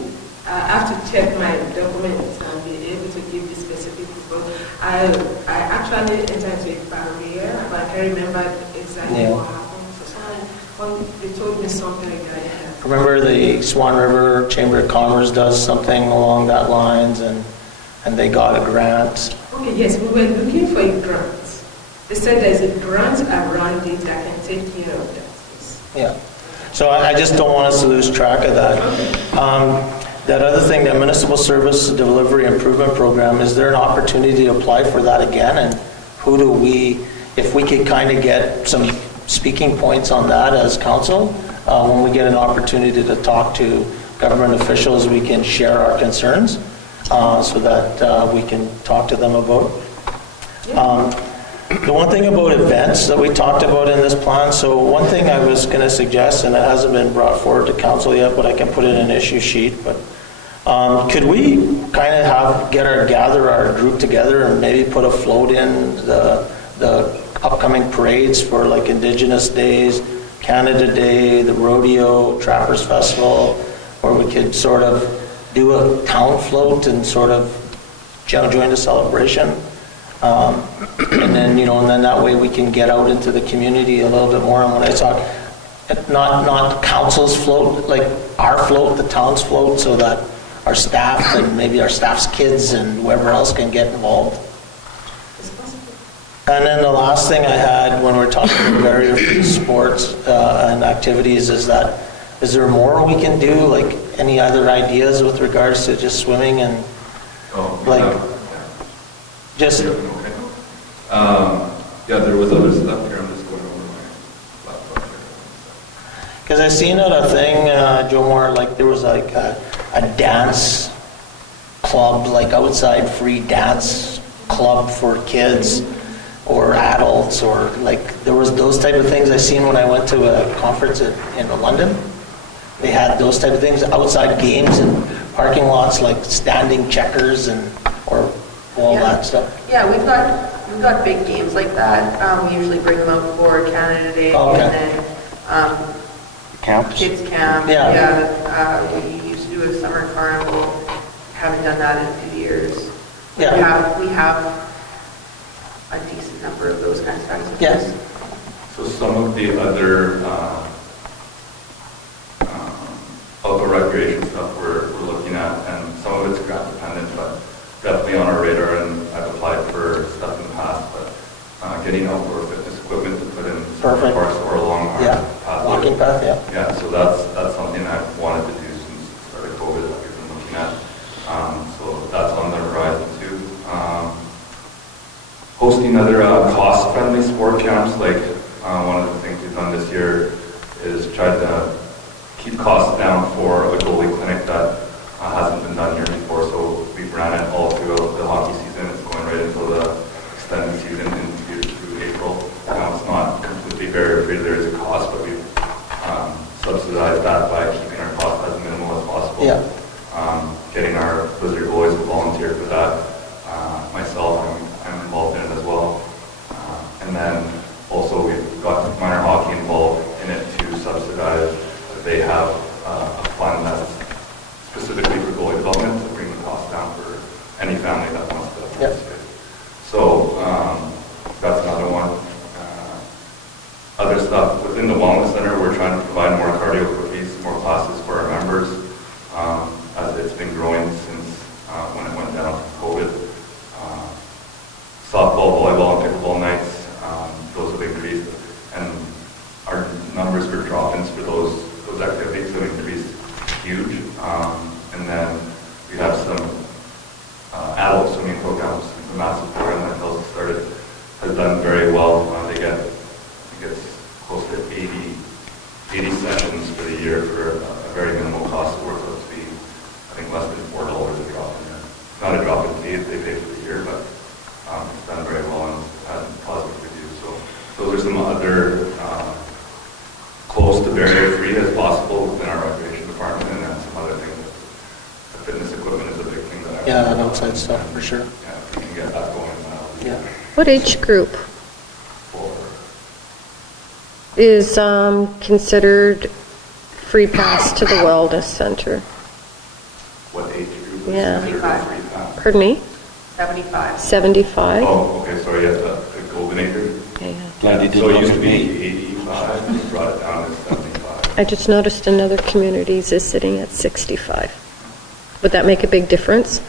I have to check my documents and be able to give the specific report. I actually entered into a barrier, but I can't remember exactly Yeah. what happened. So they told me something regarding that. Remember the Swan River Chamber of Commerce does something along that lines, and they got a grant. Okay, yes, we were looking for a grant. They said there's a grant around it that can take care of that. Yes. Yeah. So I just don't want us to lose track of that. That other thing, the Municipal Service Delivery Improvement Program, is there an opportunity to apply for that again? And who do we, if we could kind of get some speaking points on that as council, when we get an opportunity to talk to government officials, we can share our concerns so that we can talk to them about. The one thing about events that we talked about in this plan, so one thing I was going to suggest, and it hasn't been brought forward to council yet, but I can put it in an issue sheet, but could we kind of gather our group together and maybe put a float in the upcoming parades for like Indigenous Days, Canada Day, the Rodeo, Trappers Festival, where we could sort of do a town float and sort of join the celebration. And then, and then that way we can get out into the community a little bit more. And when I talk, not council's float, like our float, the town's float, so that our staff and maybe our staff's kids and whoever else can get involved. And then the last thing I had when we're talking about barrier-free sports and activities is there more we can do? Like any other ideas with regards to just swimming and just... Yeah, there was other stuff here. I'm just going over my laptop here. Because I seen at a thing, Joe Moore, like there was like a dance club, like outside free dance club for kids or adults, or like there was those type of things I seen when I went to a conference in London. They had those type of things, outside games and parking lots, like standing checkers and or all that stuff. Yeah, we've got big games like that. We usually bring them out for Canada Day, Okay. and then Camps? kids camp. Yeah. We used to do a summer carnival. Haven't done that in a few years. Yeah. We have a decent number of those kinds of activities. Yes. So some of the other outdoor recreation stuff we're looking at, and some of it's grant dependent, but definitely on our radar, and I've applied for stuff in the past, but getting outdoor fitness equipment to put in Perfect. parks or along our Yeah. pathway. Walking path, yeah. Yeah, so that's something I've wanted to do since the start of COVID that we've been looking at. So that's on the horizon too. Hosting other cost-friendly sport camps, like one of the things we've done this year is try to keep costs down for a goalie clinic that hasn't been done here before. So we've ran it all throughout the hockey season. It's going right until the extended season through April. It's not completely barrier-free. There is a cost, but we've subsidized that by keeping our cost as minimal as possible. Yeah. Getting our Blizzard boys to volunteer for that. Myself, I'm involved in it as well. And then also we've got minor hockey involved in it to subsidize. They have a fund that's specifically for goalie development to bring the cost down for any family that wants to participate. So that's another one. Other stuff within the wellness center, we're trying to provide more cardio cookies, more very minimal cost. It works out to be, I think, less than $4 a drop in there. Not a drop in fee, they pay for the year, but it's done very well and had positive reviews. So those are some other close to barrier-free as possible within our recreation department, and then some other things. The fitness equipment is a big thing that I... Yeah, that outside stuff, for sure. Yeah, if we can get that going. Yeah. What age group For is free pass to the wellness center? what age group? is Yeah. considered free pass? Pardon me? 75. 75? Oh, okay, sorry, yes, the Golden Acre. Yeah. Glad you So didn't it look used at to be me. 85, we brought it down to 75. I just noticed in other communities is sitting at 65. Would that make a big difference?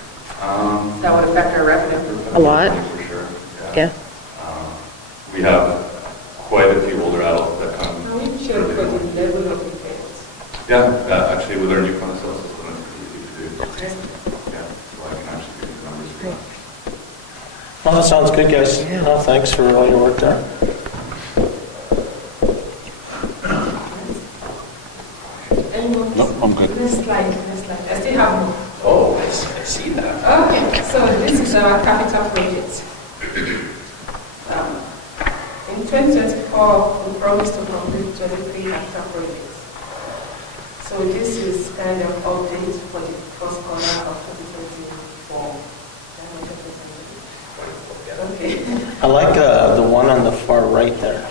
That would affect our revenue. A lot? For sure, Yeah. We have quite a few older adults that come. How we check for the level of effects? Yeah, actually with our new point of sale system, it's pretty easy to do. Yeah, so I can actually give you the numbers for that. Well, that sounds good, guys. No, thanks for all your work there. Anyone? Nope, I'm good. Next slide. I still have more. Oh, I see that. Okay, so this is our capital project. In 2024, we promised to complete 23 capital projects. So this is kind of update for the first quarter of 2024. Okay. I like the one on the far right there.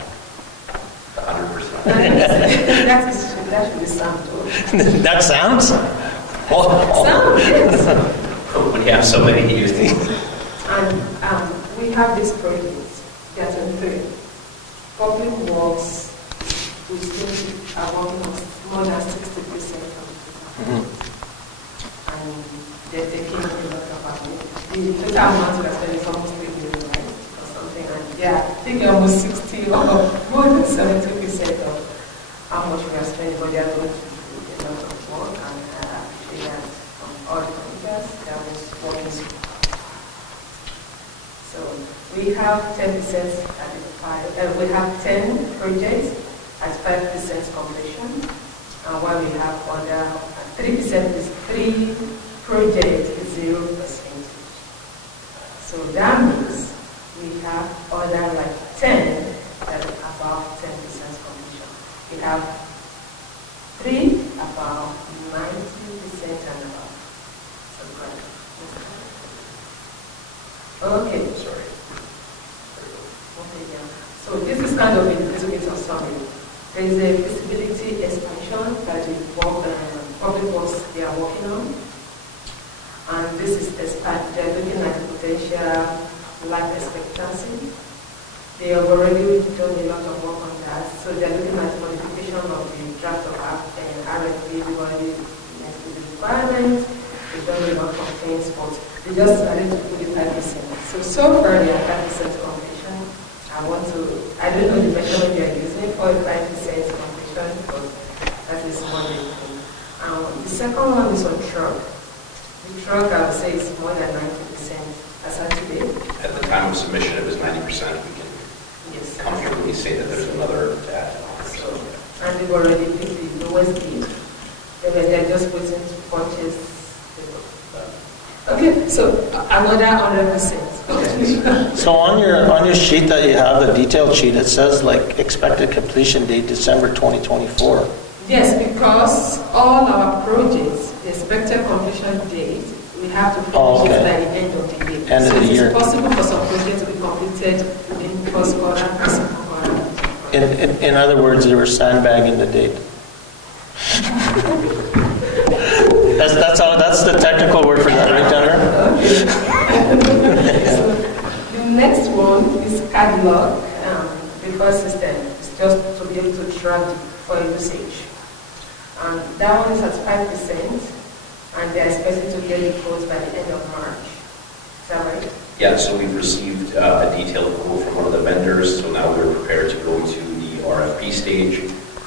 100%. That should be sound too. That sounds? Oh. Sound, yes. When you have so many used things. And we have this project, that in three. Public works, we still are working on more than 60% of it. And they're taking a lot of our money. The total amount we are spending is almost 3 million, right? Or something. And yeah, taking almost 60 or more than 70% of how much we are spending, but they are going to do a lot of work. And I appreciate that from all the computers that was working so. So we have 10% we have 10 projects at 5% completion, while we have other 3% is 3 projects is 0%. So that means we have other like 10 that are about 10% completion. We have 3 about 90% and above. Okay, sorry. Okay, yeah. So this is kind of a little bit of summary. There is a feasibility expansion that the public works they are working on. And this is they're looking at the potential life expectancy. They have already done a lot of work on that. So they're looking at modification of the draft of RFP regarding the requirements. They've done a lot of things, but they just started to put it 5%. So far they are 5% completion. I don't know the measurement they are using for 5% completion, but that is one thing. The second one is on truck. The truck, I would say, is more than 90% as of today. At the time of submission, it was 90%. We can comfortably say that there's another to add. And they've already picked the lowest bid. They're just waiting to purchase. Okay, so another 100%. So on your sheet that you have, the detailed sheet, it says like expected completion date December 2024. Yes, because all our projects, the expected completion date, we have to finish it by the end of the year. End of the year. So it's possible for some projects to be completed within the first quarter and second quarter. In other words, they were sandbagging the date. That's the technical word for that, right, Jennifer? So the next one is catalog refer system. It's just to be able to track for usage. That one is at 5%, and they're expected to get the quotes by the end of March. Is that right? Yeah, so we've received a detailed quote from one of the vendors, so now we're prepared to go to the RFP stage.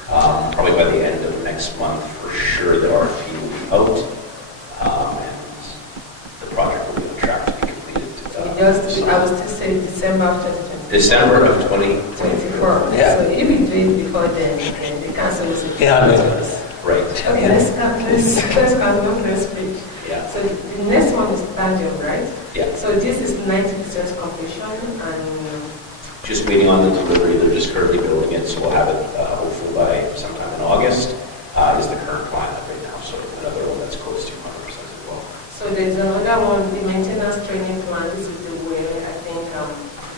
Probably by the end of next month, for sure, the RFP will be out, and the project will be on track to be completed. I was still saying December of 2024. December of 2024. Yeah. So if we do it before then they cancel this. Yeah, Right. Okay, let's continue this page. Yeah. So the next one is Daniel, right? Yeah. So this is 90% completion and Just waiting on the delivery. They're just currently building it, so we'll have it hopefully by sometime in August. Is the current plan right now. So another one that's close to 100% as well. so there's another one, the maintenance training plan. This is the way I think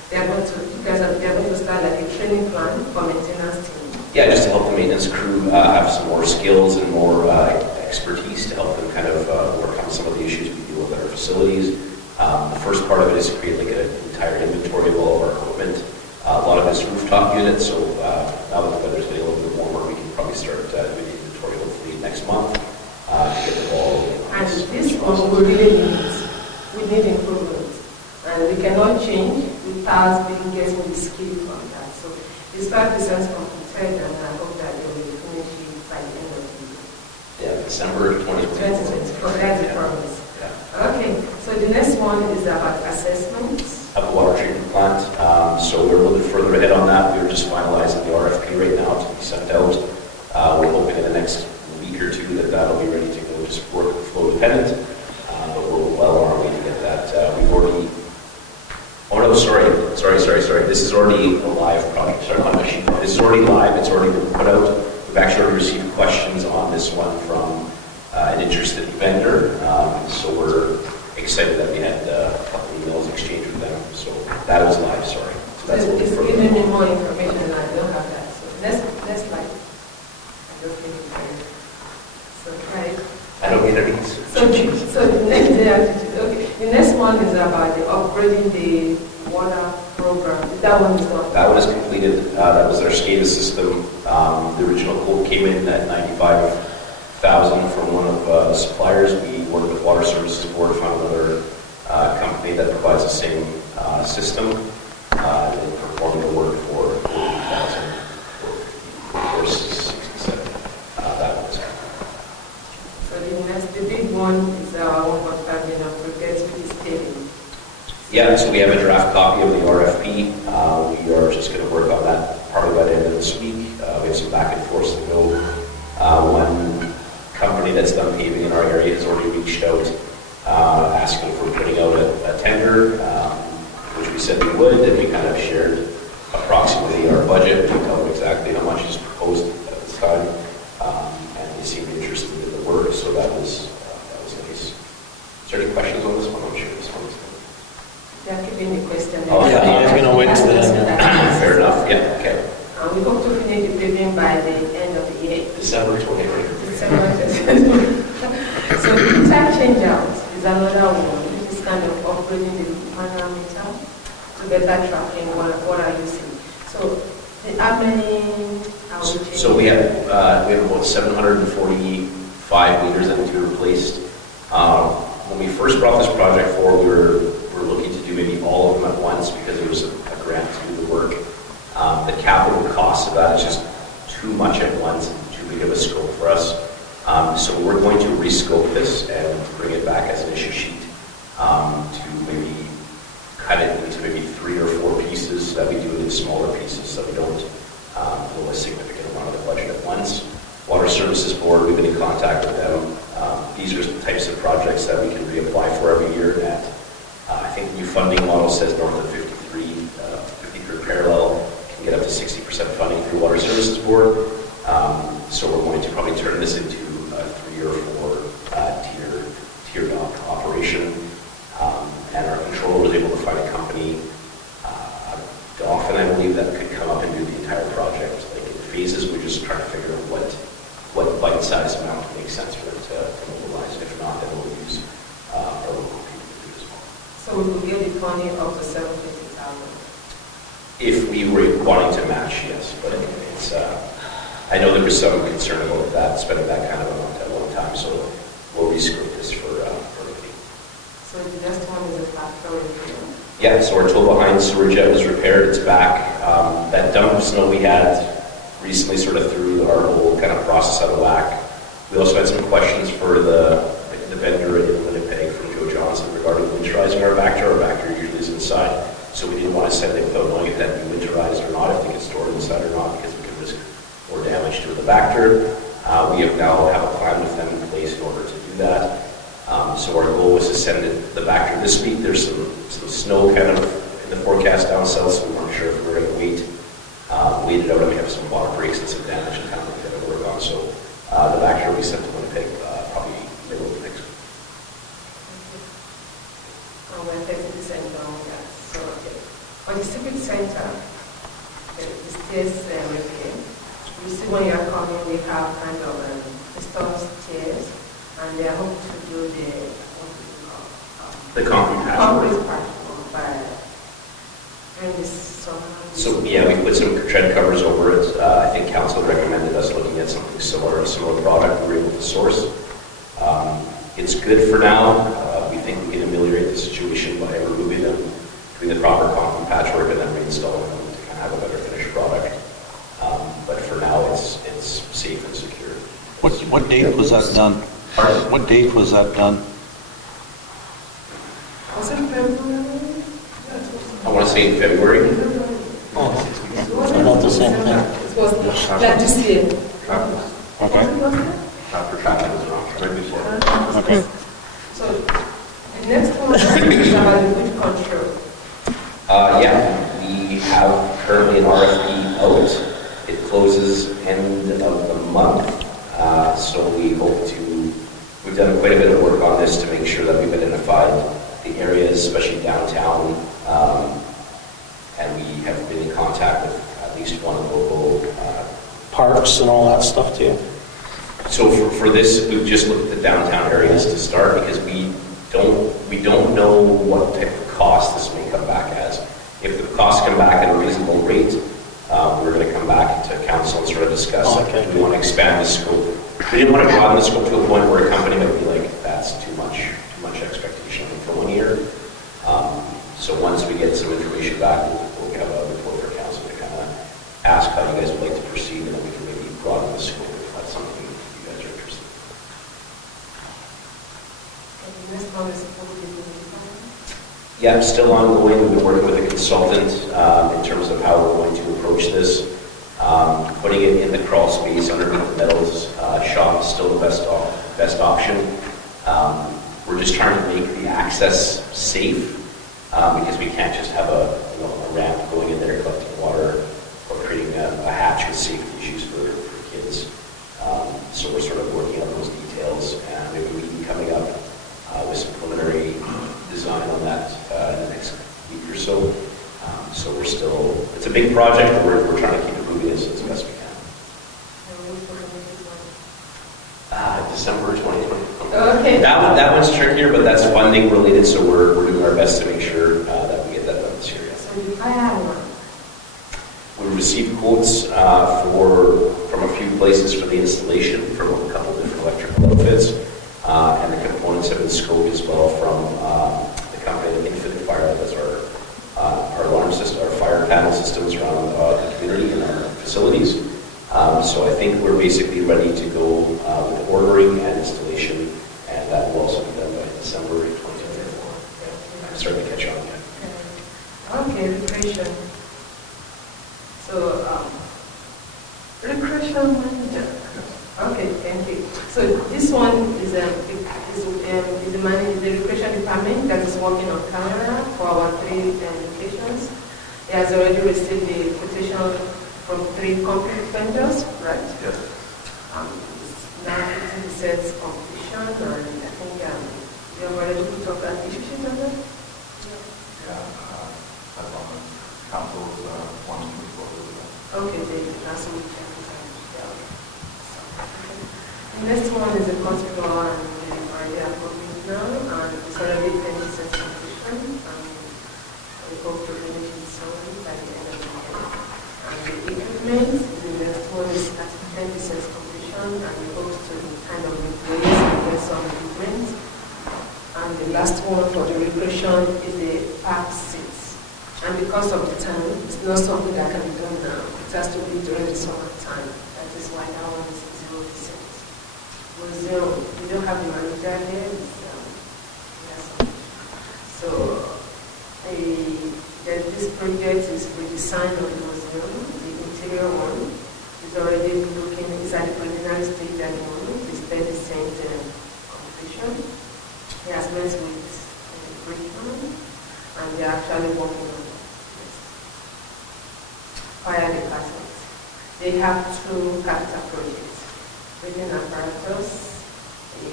they're going to start like a training plan for maintenance team. Yeah, just to help the maintenance crew have some more skills and more expertise to help them kind of overcome some of the issues we deal with at our facilities. The first part of it is to create like an entire inventory of all of our equipment. A lot of it's rooftop units, so now that the weather's getting a little bit warmer, we can probably start doing the inventory hopefully next month to get the ball. And this one we really need improvements. And we cannot change without getting the skill from that. So it's 5% completed, and I hope that they will finish it by the end of the year. Yeah, December 2024. That's a promise. Okay, so the next one is about assessments. Of the water treatment plant. So we're a little bit further ahead on that. We're just finalizing the RFP right now to be sent out. We're hoping in the next week or two that that'll be ready to go, just work flow dependent. But we're well on our way to get that. We've already, oh no, sorry. This is already a live project. Sorry, not my sheet. This is already live. It's already been put out. We've actually already received questions on this one from an interested vendor. So we're excited that we had a couple emails exchanged with them. So that was live, sorry. So that's a little It's further. giving me more information and I don't have that. So let's like, I don't think it's very, so right. I don't get it. So the the next one is about the upgrading the water program. That one is not. That one is completed. That was our SCADA system. The original quote came in at $95,000 from one of the suppliers. We worked with Water Services Board, found another company that provides the same system. And performed the work for $40,000 for 67. That was So the big one is our 1.5 million project with the stadium. Yeah, so we have a draft copy of the RFP. We are just going to work on that probably by the end of this week. We have some back and forth to go. One company that's done paving in our area has already reached out asking for putting out a tender, which we said we would, and we kind of shared approximately our budget. We tell them exactly how much is proposed at this time, and they seemed interested in the work, so that was nice. Is there any questions on this one? I'm sure this one's good. They are keeping the question. Oh, yeah, I was going to wait to the end. Fair enough, yeah, okay. We hope to finish the paving by the end of the year. December 2020. So the type change out is another one. This is kind of upgrading the manual meter to better tracking what are you seeing. So how many are we changing? So we have about 745 meters that need to be replaced. When we first brought this project forward, we were looking to do maybe all of them at once because there was a grant to do the work. The capital cost of that is just too much at once and too big of a scope for us. So we're going to rescope this and bring it back as an issue sheet to maybe cut it into maybe 3 or 4 pieces so that we do it in smaller pieces so we don't blow a significant amount of the budget at once. Water Services Board, we've been in contact with them. These are the types of projects that we can reapply for every year. And I think the new funding model says north of 53 parallel can get up to 60% funding through Water Services Board. So we're going to probably turn this into a 3 or 4 tiered operation. And our controller was able to find a company, Dolphin, I believe, that could come up and do the entire project. Like in phases, we're just trying to figure out what bite-sized amount makes sense for it to mobilize. If not, then we'll use our local people to do as well. So we will get the funding up to 750,000. If we were wanting to match, yes, but it's, I know there was some concern about that, spending that kind of amount at one time, so we'll rescope this for everything. So the next one is a factory. Yeah, so our tow behind sewer jet was repaired, it's back. That dump of snow we had recently sort of threw our whole kind of process out of whack. We also had some questions for the vendor in Winnipeg from Joe Johnson regarding winterizing our Vector. Our Vector usually is inside, so we didn't want to send it without knowing if that be winterized or not, if they get stored inside or not, because we could risk more damage to the Vector. We have now have a plan with them in place in order to do that. So our goal was to send the Vector this week. There's some snow kind of in the forecast down south, so we weren't sure if we were going to wait it out, and we have some water breaks and some damage and kind of like that to work on. So the Vector will be sent to Winnipeg probably middle of next week. Winnipeg Center, so okay. For the civic center, the stairs repair. You see when you're coming, we have kind of installed stairs, and they are hoping to do The concrete patch. concrete patch by during this summer. So yeah, we put some tread covers over it. I think council recommended us looking at something similar, a similar product we were able to source. It's good for now. We think we can ameliorate the situation by removing them, doing the proper concrete patchwork, and then reinstalling them to kind of have a better finished product. But for now, it's safe and secure. What date was that done? Pardon? What date was that done? Was it February? I want to say in February. Not the same thing. It was like this year. Okay. After traffic was wrong, right before. Okay. So the next one is about the weed control. Yeah, we have currently an RFP out. It closes end of the month. So we hope to, we've done quite a bit of work on this to make sure that we've identified the areas, especially downtown. And we have been in contact with at least one local. Parks and all that stuff too. So for this, we've just looked at the downtown areas to start because we don't know what type of cost this may come back as. If the costs come back at a reasonable rate, we're going to come back to council and sort of discuss. Okay. Do we want to expand the scope? We didn't want to broaden the scope to a point where a company might be like, that's too much expectation for 1 year. So once we get some information back, we'll have a report for council to kind of ask how you guys would like to proceed, and then we can maybe broaden the scope if that's something you guys are interested in. And the next one is public information. Yeah, still ongoing. We've been working with a consultant in terms of how we're going to approach this. Putting it in the crawl space underneath the metals shop is still the best option. We're just trying to make the access safe because we can't just have a ramp going in there collecting water or creating a hatch with safety issues for kids. So we're sort of working on those details, and we have a meeting coming up with some preliminary design on that in the next week or so. So we're still, it's a big project, but we're trying to keep it moving as best we can. December 2020. Okay. That one's trickier, but that's funding related, so we're doing our best to make sure that we get that done this year. So I have one. We received quotes from a few places for the installation from a couple different electrical outfits, and the components have been scoped as well from the company Infinite Fire that does our alarm system, our fire panel systems around the community and our facilities. So I think we're basically ready to go with ordering and installation, and that will also be done by December 2024. I'm starting to catch on yet. Okay, recreation. So, recreation manager. Okay, thank you. So this one is the recreation department that is working on camera for our 3 locations. He has already received the quotation from 3 concrete vendors, right? Yes. Now 50% completion, and I think you have already put up an issue on that? Yeah, as long as council wants to move forward with that. Okay, then that's what we can do. The next one is the hospital, and we already have it now, and it's already 20% completion, and we hope to finish it soon by the end of the year. And the equipment, the next one is at 10% completion, and we hope to kind of replace and get some equipment. And the last one for the recreation is the park seats. And because of the time, it's not something that can be done now. It has to be during the summer time. That is why that one is 0%. We don't have the manager here. So this project is redesigned on the museum. The interior one is It's already looking inside the preliminary stage at the moment. It's 30% completion. He has met with Brickman, and they're actually working on fire department. They have 2 capital projects. Breathing apparatus,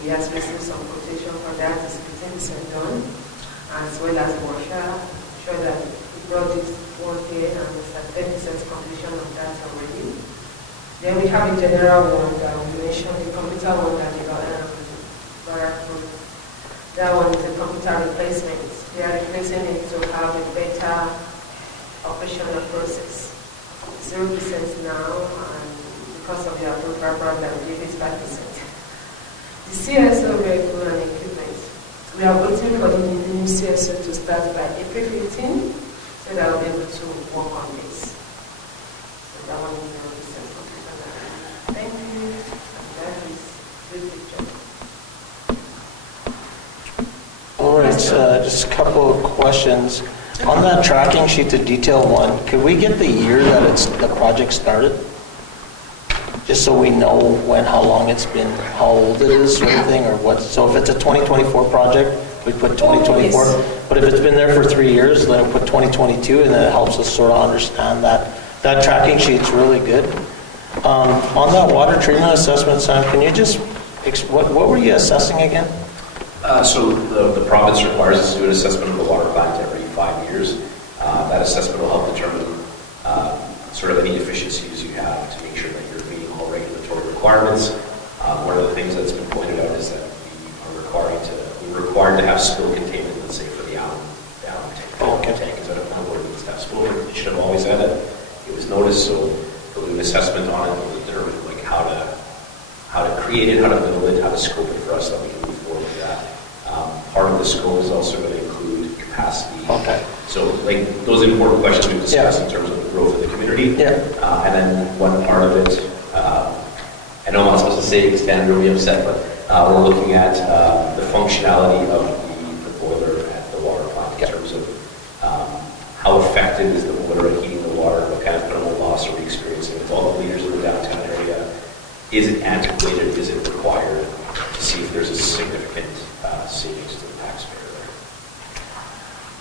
he has received some quotation for that, it's 15% done, as well as washer. Sure that he brought this work in and it's at 10% completion of that already. Then we have a general one that we mentioned, the computer one that they got that one is a computer replacement. They are replacing it to have a better operational process. 0% now, and because of the approval problem, it is 5%. The CSO vehicle and equipment, we are waiting for the new CSO to start by April 15, so that we'll be able to work on this. So that one is 0% complete. Thank you, and that is the picture. All right, just a couple of questions. On that tracking sheet, the detail one, could we get the year that the project started? Just so we know how long it's been, how old it is or anything, or what. So if it's a 2024 project, we put 2024. But if it's been there for 3 years, then we put 2022, and then it helps us sort of understand that. That tracking sheet's really good. On that water treatment assessment, Sam, can you just, what were you assessing again? So the province requires us to do an assessment of the water plant every 5 years. That assessment will help determine sort of any deficiencies you have to make sure that you're meeting all regulatory requirements. One of the things that's been pointed out is that we're required to have spill containment, let's say for the Allen tank. The tank is out of my word, needs to have spill. It should have always had it. It was noticed, so we'll do an assessment on it. We'll determine like how to create it, how to build it, how to scope it for us, that we can move forward with that. Part of the scope is also going to include capacity. Okay. So, like, those are important questions we've discussed in terms of the growth of the community. Yeah. And then one part of it, I know I'm not supposed to say it because Dan will be upset, but we're looking at the functionality of the boiler at the water plant in terms of how effective is the boiler at heating the water, what kind of thermal loss are we experiencing with all the leaders in the downtown area. Is it antiquated? Is it required? To see if there's a significant savings to the taxpayer there.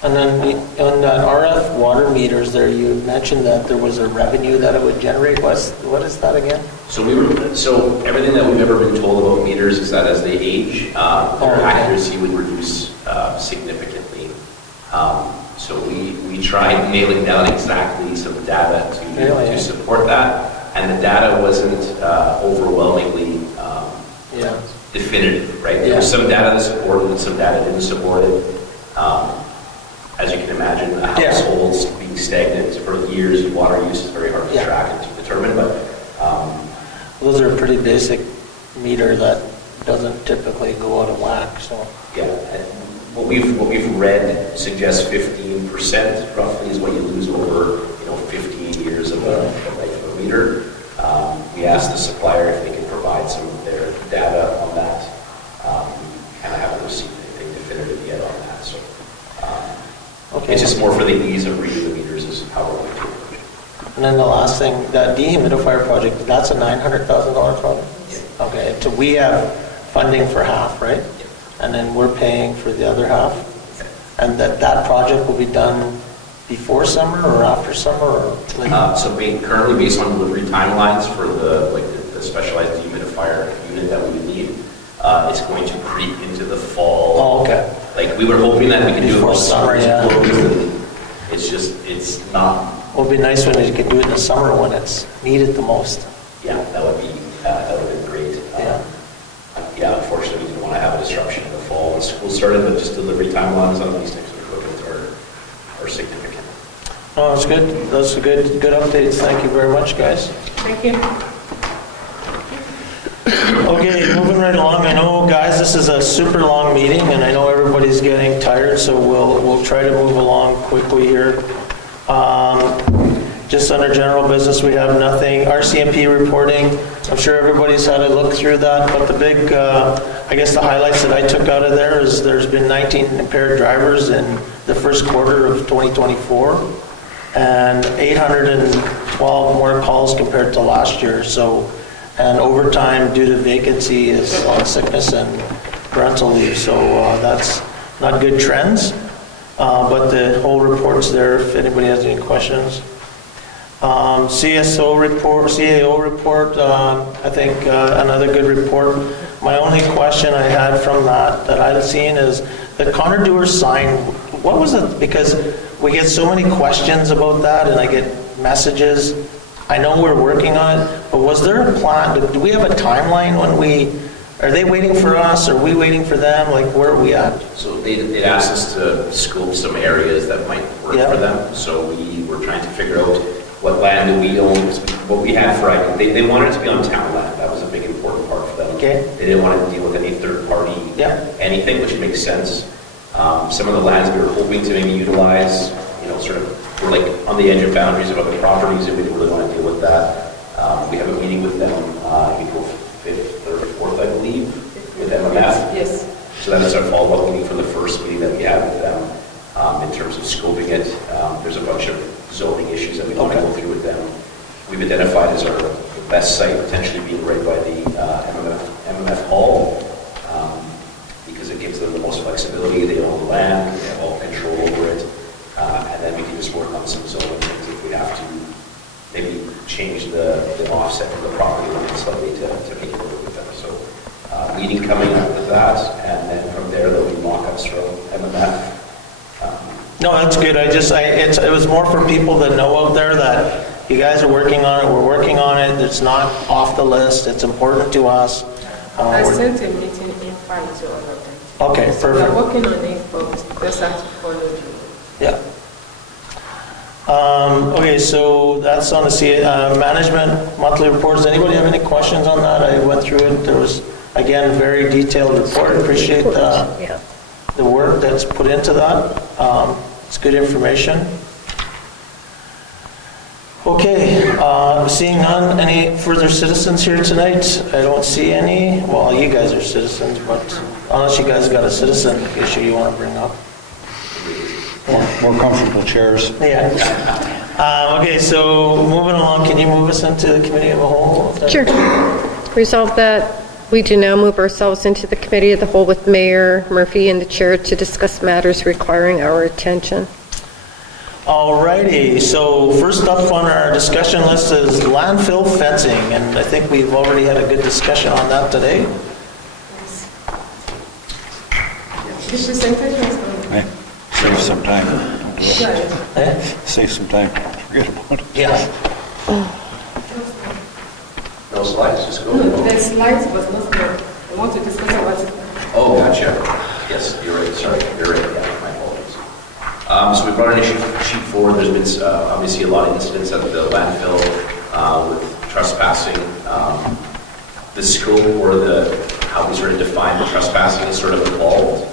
And then on that RF water meters there, you mentioned that there was a revenue that it would generate. What is that again? So everything that we've ever been told about meters is that as they age, their accuracy would reduce significantly. So we tried nailing down exactly some data to support that. And the data wasn't overwhelmingly definitive, right? There was some data that supported it, and some data didn't support it. As you can imagine, households being stagnant for years, water use is very hard to track and to determine. But those are a pretty basic meter that doesn't typically go out of whack. So yeah, and what we've read suggests 15% roughly is what you lose over 15 years of a life of a meter. We asked the supplier if they could provide some of their data on that. We kind of haven't received anything definitive yet on that. So it's just more for the ease of reading the meters is how we're going to approach it. And then the last thing, that dehumidifier project, that's a $900,000 project? Yeah. Okay, so we have funding for half, right? Yeah. And then we're paying for the other half? Yeah. And that project will be done before summer or after summer? Or currently based on delivery timelines for the specialized dehumidifier unit that we would need, it's going to creep into the fall. Oh, okay. Like we were hoping that we could do it Before while summer, it's not. Well, it'd be nice when you could do it in the summer when it's needed the most. Yeah, that would be great. Unfortunately, we didn't want to have a disruption in the fall when school started, but just delivery timelines on these types of equipment are significant. Oh, that's good. Those are good updates. Thank you very much, guys. Thank you. Okay, moving right along. I know, guys, this is a super long meeting, and I know everybody's getting tired, so we'll try to move along quickly here. Just under general business, we have nothing. RCMP reporting, I'm sure everybody's had a look through that, but the big, I guess the highlights that I took out of there is there's been 19 impaired drivers in the first quarter of 2024. and 812 more calls compared to last year. So, and overtime due to vacancy is on sickness and parental leave. So that's not good trends. But the whole report's there if anybody has any questions. CAO report, I think another good report. My only question I had from that I've seen is the Connor Dewar sign, what was it? Because we get so many questions about that and I get messages. I know we're working on it, but was there a plan? Do we have a timeline are they waiting for us? Are we waiting for them? Like, where are we at? So they'd asked us to scope some areas that might work Yeah. for them. So we were trying to figure out what land do we own, what we had for, they wanted it to be on town land. That was a big important part for them. Okay. They didn't want to deal with any third party, anything, which makes sense. Some of the lands we were hoping to maybe utilize, sort of, we're like on the edge of boundaries of other properties and we didn't really want to deal with that. We have a meeting with them April 5th or 4th, I believe, with MMF. Yes. So that is our follow-up meeting for the first meeting that we had with them in terms of scoping it. There's a bunch of zoning issues that we want to go through with them. We've identified as our best site potentially being right by the MMF Hall because it gives them the most flexibility. They own the land, they have all control over it, and then we can just work on some zoning things if we have to maybe change the offset of the property line slightly to make it work with them. So meeting coming up with that, and then from there there'll be mock-ups from MMF. No, that's good. It was more for people that know out there that you guys are working on it, we're working on it, it's not off the list, it's important to us. I sent a meeting invite to all of them. Okay, So perfect. we're working on it, but we just have to follow through. Yeah. Okay, so that's on the management monthly reports. Does anybody have any questions on that? I went through it. There was, again, very detailed report. Appreciate the work that's put into that. It's good information. Okay, seeing none, any further citizens here tonight? I don't see any. Well, you guys are citizens, but unless you guys got a citizen issue you want to bring up. More comfortable chairs. Yeah. Okay, so moving along, can you move us into the committee of the whole? Sure. Resolve that we do now move ourselves into the committee of the whole with Mayor Murphy and the chair to discuss matters requiring our attention. Alrighty, so first up on our discussion list is landfill fencing, and I think we've already had a good discussion on that today. This presentation is Hey, save some time. Don't do it. Eh? Save some time. Forget about it. Yeah. No slides, just go. No, the slides was not good. I want to discuss about it. Oh, gotcha. Yes, you're right. Sorry, you're right. Yeah, my apologies. So we brought an issue sheet forward. There's been obviously a lot of incidents at the landfill with trespassing. The scope or how we sort of define the trespassing is sort of evolved.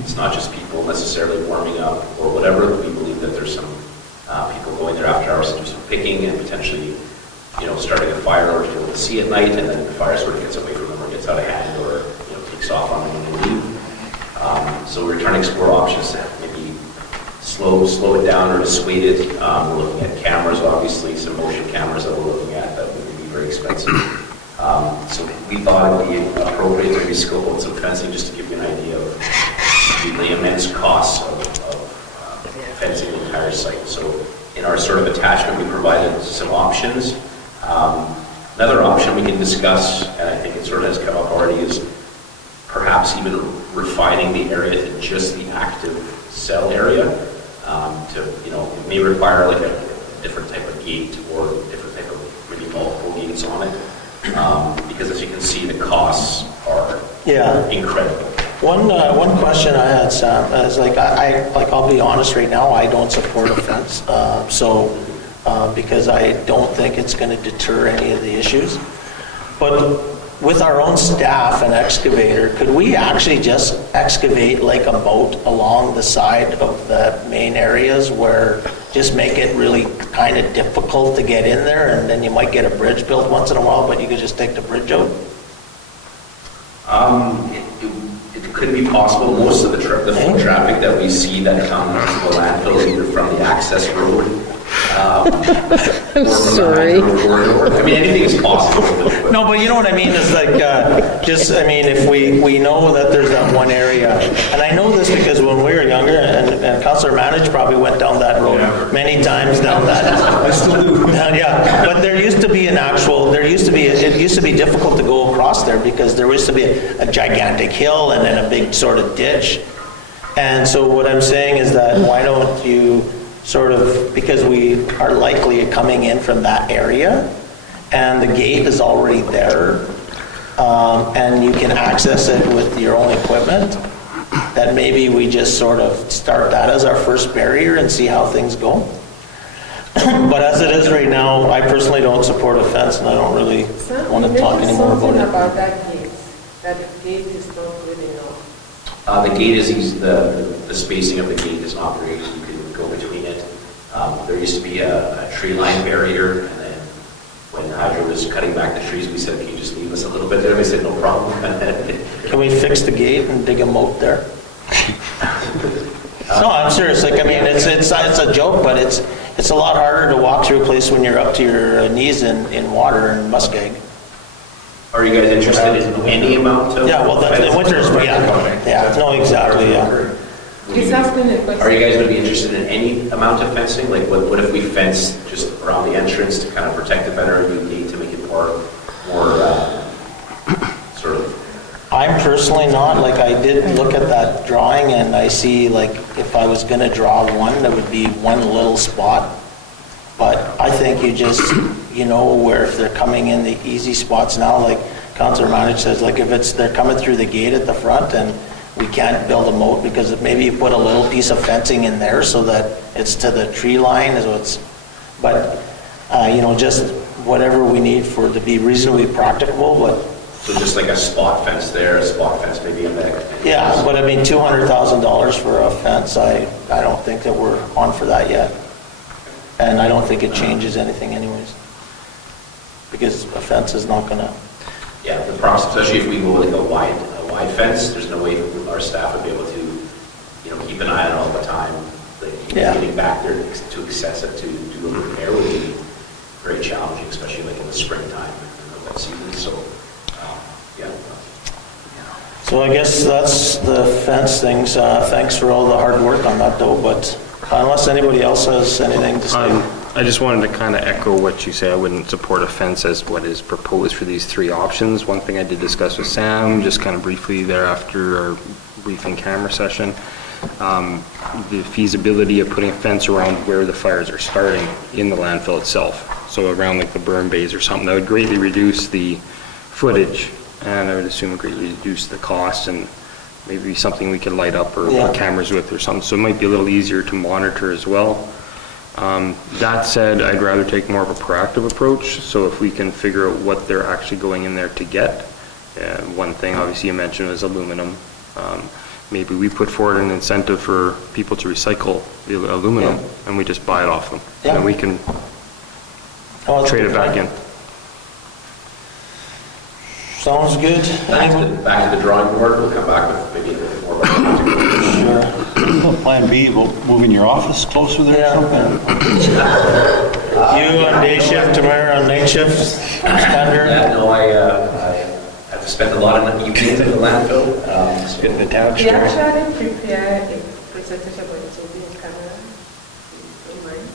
It's not just people necessarily warming up or whatever. We believe that there's some people going there after hours to do some picking and potentially, starting a fire or to be able to see at night, and then the fire sort of gets away from them or gets out of hand or takes off on them when they leave. So we're trying to explore options to maybe slow it down or dissuade it. We're looking at cameras, obviously, some motion cameras that we're looking at that would be very expensive. So we thought it would be appropriate to rescope out some fencing just to give you an idea of the immense costs of fencing the entire site. So in our sort of attachment, we provided some options. Another option we can discuss, and I think it sort of has come up already, is perhaps even refining the area to just the active cell area. It may require like a different type of gate or different type of maybe multiple gates on it. Because as you can see, the costs are incredible. One question I had, Sam, is I'll be honest right now, I don't support a fence. Because I don't think it's going to deter any of the issues. But with our own staff and excavator, could we actually just excavate like a moat along the side of the main areas where just make it really kind of difficult to get in there, and then you might get a bridge built once in a while, but you could just take the bridge out? it could be possible, most of the foot traffic that we see that comes to the landfill is either from the access road. Or from sorry. the corridor. I mean, anything is possible. No, but you know what I mean, is like, if we know that there's that one area, and I know this because when we were younger, and Councillor Manage probably went down that road many times down that. I still do. Yeah, but it used to be difficult to go across there because there used to be a gigantic hill and then a big sort of ditch. And so what I'm saying is that why don't you sort of, because we are likely coming in from that area, and the gate is already there, and you can access it with your own equipment, that maybe we just sort of start that as our first barrier and see how things go. But as it is right now, I personally don't support a fence, and I don't really want to talk anymore about Something it. about that gate, that the gate is not good enough. The gate is easy, the spacing of the gate is not great, you can go between it. There used to be a tree line barrier, and then when Hydro was cutting back the trees, we said, can you just leave us a little bit there? They said, no problem. Can we fix the gate and dig a moat there? No, I'm serious, like, I mean, it's a joke, but it's a lot harder to walk through a place when you're up to your knees in water in muskeg. Are you guys interested in any amount of? Yeah, well, the winters, yeah, no, exactly, yeah. He's asking a question. Are you guys going to be interested in any amount of fencing? Like, what if we fence just around the entrance to kind of protect it better, and you need to make it more sort of? I'm personally not, like, I did look at that drawing, and I see, like, if I was going to draw one, there would be one little spot. But I think you just, where if they're coming in the easy spots now, like Councillor Manage says, like, if they're coming through the gate at the front, and we can't build a moat because maybe you put a little piece of fencing in there so that it's to the tree line, just whatever we need for it to be reasonably practicable, but. So just like a spot fence there, a spot fence maybe in there. Yeah, but I mean, $200,000 for a fence, I don't think that we're on for that yet. And I don't think it changes anything anyways. Because a fence is not gonna. Yeah, the process, especially if we go like a wide fence, there's no way our staff would be able to, keep an eye on it all the time. Like, getting back there to access it, to do a repair would be very challenging, especially like in the springtime and the wet season. So, yeah. So I guess that's the fence things. Thanks for all the hard work on that though, but unless anybody else has anything to say. I just wanted to kind of echo what you say. I wouldn't support a fence as what is proposed for these three options. One thing I did discuss with Sam, just kind of briefly there after our briefing camera session, the feasibility of putting a fence around where the fires are starting in the landfill itself. So around like the burn bays or something, that would greatly reduce the footage, and I would assume greatly reduce the cost, and maybe something we could light up or put cameras with or something. So it might be a little easier to monitor as well. That said, I'd rather take more of a proactive approach. So if we can figure out what they're actually going in there to get, one thing obviously you mentioned was aluminum. Maybe we put forward an incentive for people to recycle the aluminum, and we just buy it off them, and we can trade it back in. Sounds good. Back to the drawing board. We'll come back with maybe a bit more about Sure. Plan B, moving your office closer there or something? You on day shift tomorrow, on night shift? No, I have spent a lot of evenings at the landfill. Getting the town We straight. actually prepare a presentation, but it will be in camera. In mind.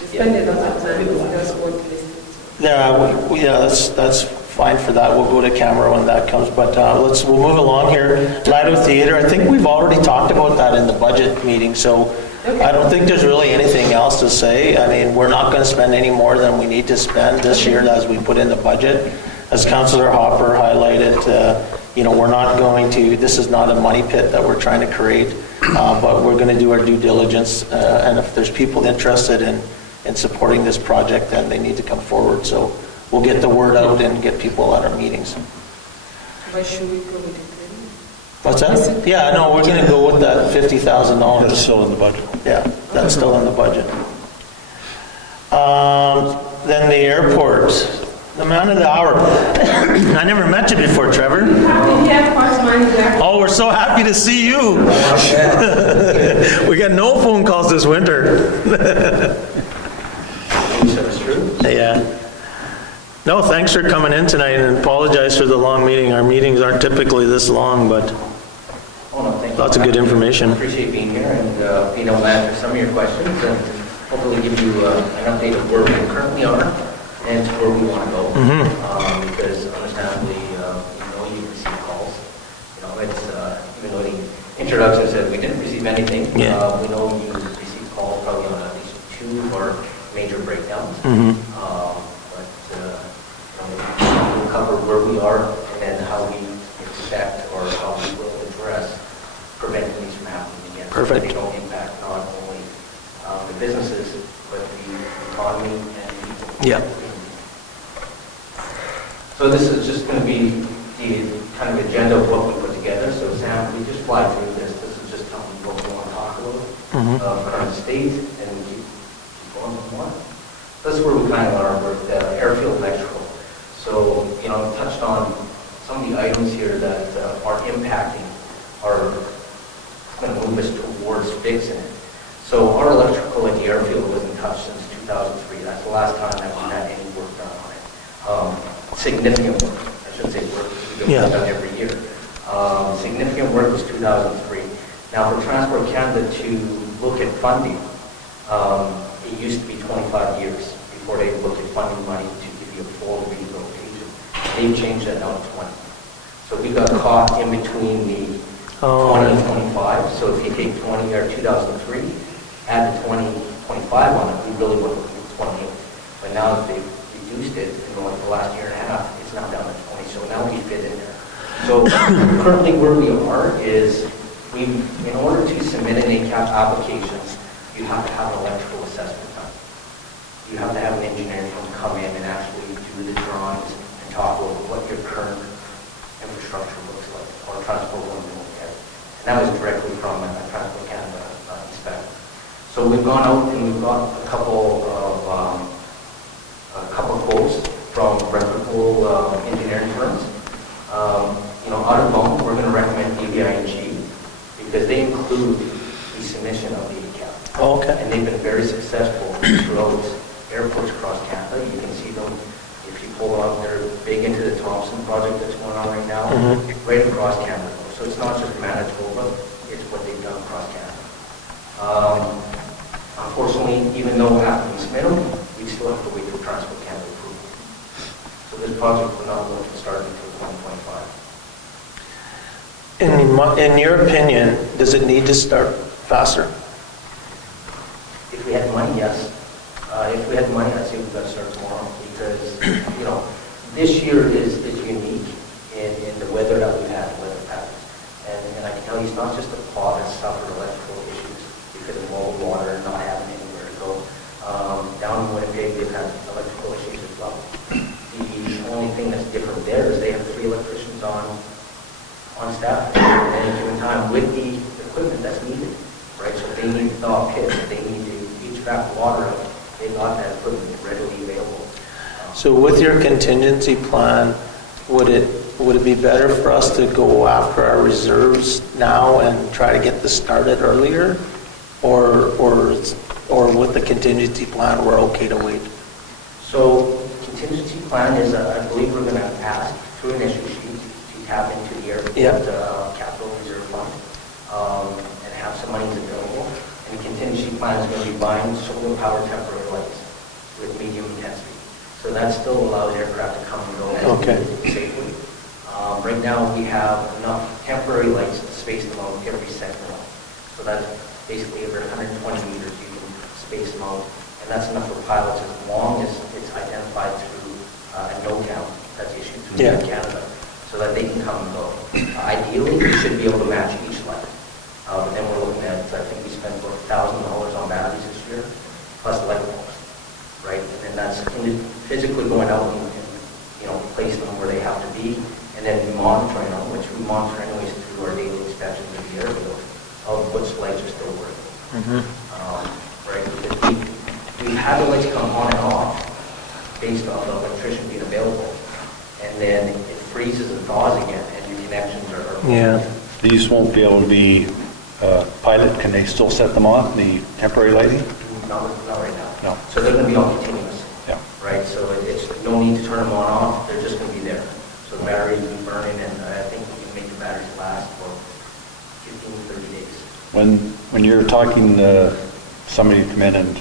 We spend a lot of time just what listening to. That's fine for that. We'll go to camera when that comes, but we'll move along here. Lido Theater, I think we've already talked about that in the budget meeting, so I don't think there's really anything else to say. I mean, we're not going to spend any more than we need to spend this year as we put in the budget. As Councillor Hopper highlighted, we're not going to, this is not a money pit that we're trying to create, but we're going to do our due diligence, and if there's people interested in supporting this project, then they need to come forward. So we'll get the word out and get people at our meetings. But should we go with the training? What's that? Yeah, no, we're going to go with that $50,000. That's still in the budget. Yeah, that's still in the budget. Then the airport, the man of the hour. I never met you before, Trevor. Happy here, first manager. Oh, so happy to see you. We got no phone calls this winter. Yeah. No, thanks for coming in tonight, and apologize for the long meeting. Our meetings aren't typically this long, but Oh, no, thank you. lots of good information. I appreciate being here and being able to answer some of your questions and hopefully give you an update of where we currently are and to where we want to go. Because understandably, you receive calls. It's, even though the introduction said we didn't receive anything, we know you received calls probably on at least 2 of our major breakdowns. We'll cover where we are and then how we expect or how we will address preventing these from happening again. Perfect. So they don't impact not only the businesses, but the economy and people. Yeah. So this is just going to be the kind of agenda of what we put together. So Sam, we just fly through this. This is just telling you what we want to talk about, current state, and we keep going with more. That's where we kind of are with airfield electrical. So, I've touched on some of the items here that are impacting or going to move us towards fixing it. So our electrical at the airfield wasn't touched since 2003. That's the last time that we had any work done on it. Significant work. I shouldn't say work, because we get work done every year. Significant work was 2003. Now for Transport Canada to look at funding, it used to be 25 years before they looked at funding money to give you a full rehabilitation. They've changed that now to 20. So we got caught in between the 20 and 25. So if you take 20 or 2003, add the 2025 on it, we really would have been 28. But now that they've reduced it in the last year and a half, it's now down to 20. So now we fit in there. So currently where we are is in order to submit an ACAP application, you have to have an electrical assessment done. You have to have an engineering firm come in and actually do the drawings and talk about what your current infrastructure looks like, or Transport will look at. And that was directly from a Transport Canada inspector. So we've gone out and we've got a couple quotes from reputable engineering firms. Out of Bone, we're going to recommend DBING because they include the submission of the ACAP. Oh, okay. And they've been very successful throughout airports across Canada. You can see them if you pull up. They're big into the Thompson project that's going on right now, right across Canada. So it's not just Manitoba, it's what they've done across Canada. Unfortunately, even though after we submit them, we still have to wait for Transport Canada approval. So this project will not look to start until 2025. In your opinion, does it need to start faster? If we had money, yes. If we had money, I'd say we've got to start tomorrow because, this year is unique in the weather that we've had, weather patterns. And I can tell you it's not just the pod that suffered electrical issues because of mold water and not having anywhere to go. Down in Winnipeg, they've had electrical issues as well. The only thing that's different there is they have 3 electricians on staff at any given time with the equipment that's needed, right? So if they need to thaw pits, if they need to HVAC water, they got that equipment readily available. So with your contingency plan, would it be better for us to go after our reserves now and try to get this started earlier? Or with the contingency plan, we're okay to wait? So contingency plan is, I believe we're going to ask through an issue sheet to tap into the airport capital reserve fund and have some money available. And the contingency plan is going to be buying solar power temporary lights with medium intensity. So that still allows aircraft to come and go safely. Right now we have enough temporary lights spaced out every second one. So that's basically every 120 meters you can space them out. And that's enough for pilots as long as it's identified through a no-count that's issued through Canada so that they can come and go. Ideally, we should be able to match each light. But then we're looking at, I think we spent about $1,000 on batteries this year, plus light bulbs, right? And then that's physically going out and placing them where they have to be, and then monitoring them, which we monitor anyways through our daily inspections of the airfield, of which lights are still working. Right? Because we've had the lights come on and off based on the electrician being available, and then it freezes and thaws again, and your connections are These won't be able to be pilot, can they still set them off, the temporary lighting? Not right now. No. So they're going to be on continuous. Yeah. Right, so it's no need to turn them on off, they're just going to be there. So the batteries will be burning, and I think we can make the batteries last for 15, 30 days. When you're talking somebody to come in and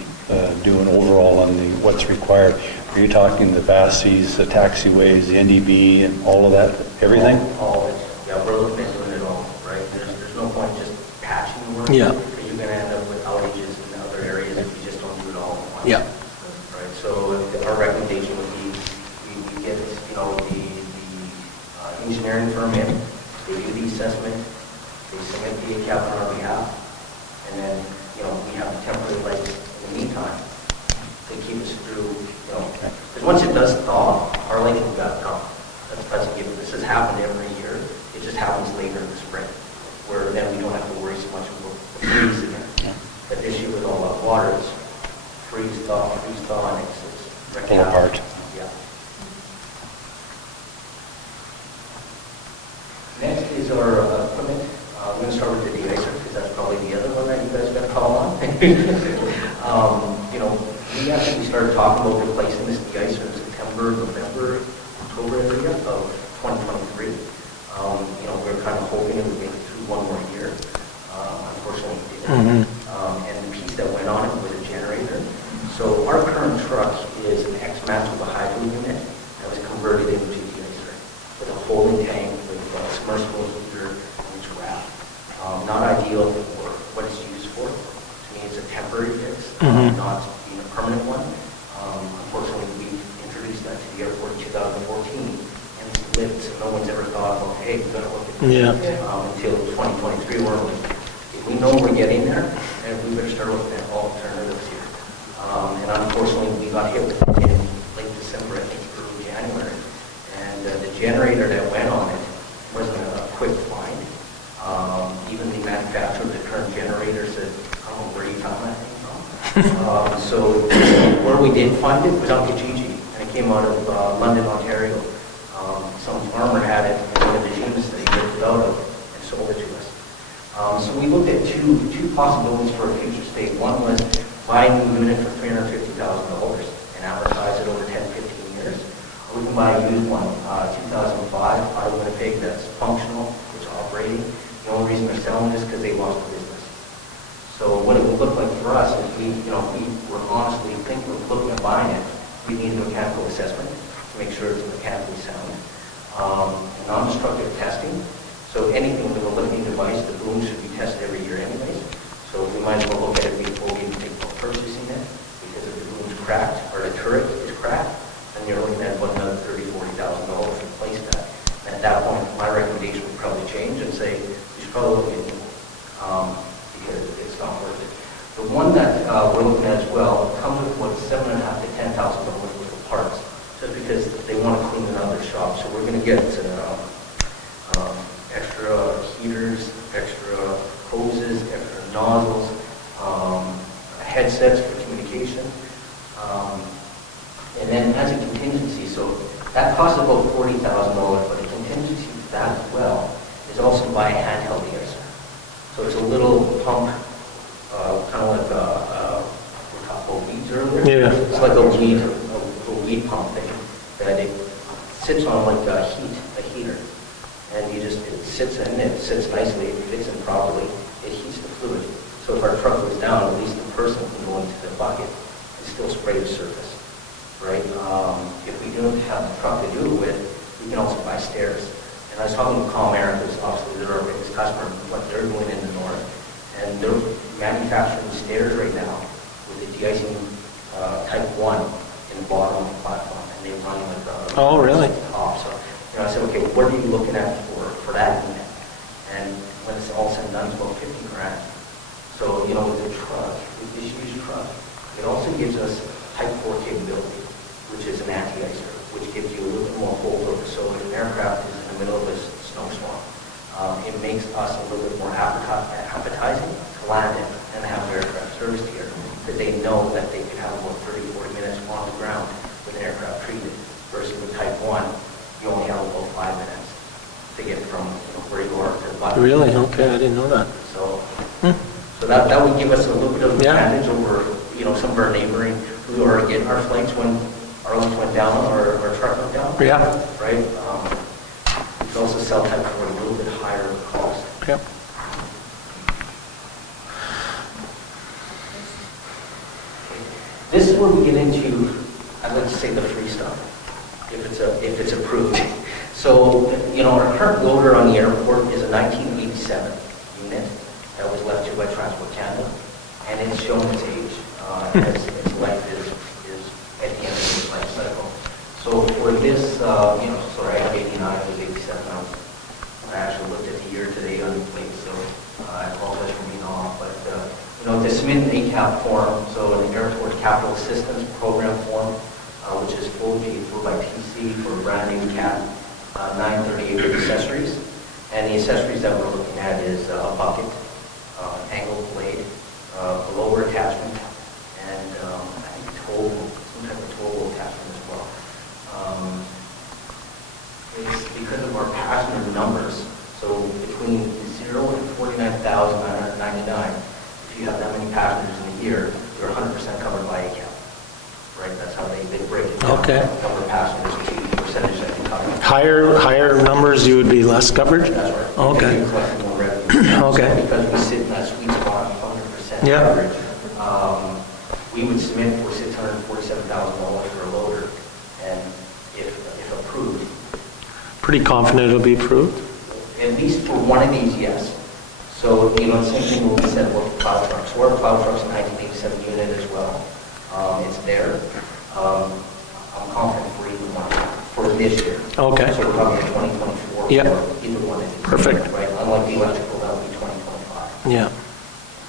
do an overall on what's required, are you talking the VASCs, the taxiways, the NDB, and all of that, everything? All of it, yeah, we're looking at doing it all, right? There's no point just patching the work. Yeah. Because you're going to end up with outages in other areas if you just don't do it all at once. Yeah. Right, so our recommendation would be, we get, the engineering firm in, they do the assessment, they submit the account on our behalf, and then, we have the temporary lights in the meantime to keep us through, because once it does thaw, our lighting will got to come. That's a given. This has happened every year. It just happens later in the spring, where then we don't have to worry so much about the freeze again. But this year with all that water, it's freeze thaw, and it's wrecking Pull out. apart. Yeah. Next is our equipment. We're going to start with the de-icer, because that's probably the other one that you guys got to call on. We actually started talking about replacing this de-icer in September, November, October area of 2023. We're kind of hoping it would make it through one more year. Unfortunately, it didn't. And the piece that went on it was a generator. So our current truck is an X-Max with a hydro unit that was converted into a de-icer with a holding tank, with a submersible heater, and it's wrapped. Not ideal for what it's used for. To me, it's a temporary fix, not being a permanent one. Unfortunately, we introduced that to the airport in 2014, and it's lit, so no one's ever thought, well, hey, we're going to look at this until 2023, where if we know we're getting there, and we better start looking at alternatives here. And unfortunately, we got hit with it in late December, I think, early January, and the generator that went on it wasn't a quick find. Even the manufacturer of the current generator said, I don't know where you found that thing from. So where we did find it was on Kijiji, and it came out of London, Ontario. Some farmer had it in one of the gyms that he lived out of and sold it to us. So we looked at two possibilities for a future state. One was buy a new unit for $350,000 and advertise it over 10, 15 years. Or we can buy a used one, 2005, out of Winnipeg, that's functional, it's operating. The only reason they're selling this is because they lost the business. So what it would look like for us is we were honestly thinking of looking at buying it. We need a mechanical assessment to make sure it's mechanically sound. Non-destructive testing. So anything with a lifting device, the boom should be tested every year anyways. So we might as well look at it before we even think about purchasing it, because if the boom's cracked or the turret is cracked, then you're looking at about another $30,000, $40,000 to replace that. And at that point, my recommendation would probably change and say, you should probably look at new, because it's not worth it. The one that we're looking at as well comes with what, $7,500 to $10,000 worth of parts, just because they want to clean another shop. So we're going to get extra heaters, extra hoses, extra nozzles, headsets for communication, and then as a contingency, so that costs about $40,000, but a contingency for that as well is also to buy a handheld de-icer. So it's a little pump, kind of like we talked about weeds earlier. Yeah. It's like a weed pump thing that it sits on like a heater. And it sits nicely, it fits in properly, it heats the fluid. So if our truck goes down, at least the person can go into the bucket and still spray the surface, right? If we don't have the truck to do it with, we can also buy stairs. And I was talking with Calmair, because obviously they're our biggest customer, what they're doing in the north. And they're manufacturing stairs right now with the de-icing type 1 in the bottom of the platform. And they run like Oh, really? top. So I said, okay, what are you looking at for that unit? And when it's all said and done, it's about $50,000. So, with the truck, with this used truck, it also gives us Type 4 capability, which is an anti-icer, which gives you a little bit more holdover. So if an aircraft is in the middle of a snowstorm, it makes us a little bit more appetizing to land in and have their aircraft serviced here, because they know that they can have about 30, 40 minutes on the ground with an aircraft treated, versus with Type 1, you only have about 5 minutes to get from where you are to 5. Really? Okay, I didn't know that. So, so that would give us a little bit of Yeah. advantage over, some of our neighboring, who are getting our flights when our ones went down or our truck went down. Yeah. Right? We could also sell type for a little bit higher cost. Yep. This is where we get into, I'd like to say, the free stuff, if it's approved. So, our current loader on the airport is a 1987 unit that was left to by Transport Canada, and it's shown its age. Its life is at the end of its life cycle. So for this, sorry, I have 89, it was 87. I actually looked at the year today on the plate, so I apologize for being off. But, to submit an ACAP form, so an Airport Capital Assistance Program form, which is fully paid for by TC for a brand new CAT 938 with accessories. And the accessories that we're looking at is a bucket, angled blade, a lower attachment, and I think some type of towable attachment as well. It's because of our passenger numbers. So between 0 and 49,999, if you have that many passengers in a year, you're 100% covered by ACAP. Right? That's how they break it down. Okay. Number of passengers to percentage that you cover. Higher numbers, you would be less coverage? That's right. Okay. You're collecting more revenue. Okay. So because we sit in that sweet spot of 100% Yeah. coverage, we would submit for $647,000 for a loader, and if approved, Pretty confident it'll be approved? at least for one of these, yes. So, the same thing will be said about the plow truck. So our plow truck's a 1987 unit as well. It's there. I'm confident for either one for this year. Okay. So we're talking 2024 Yeah. for either one of these. Perfect. Right? Unlike the electrical, that would be 2025. Yeah.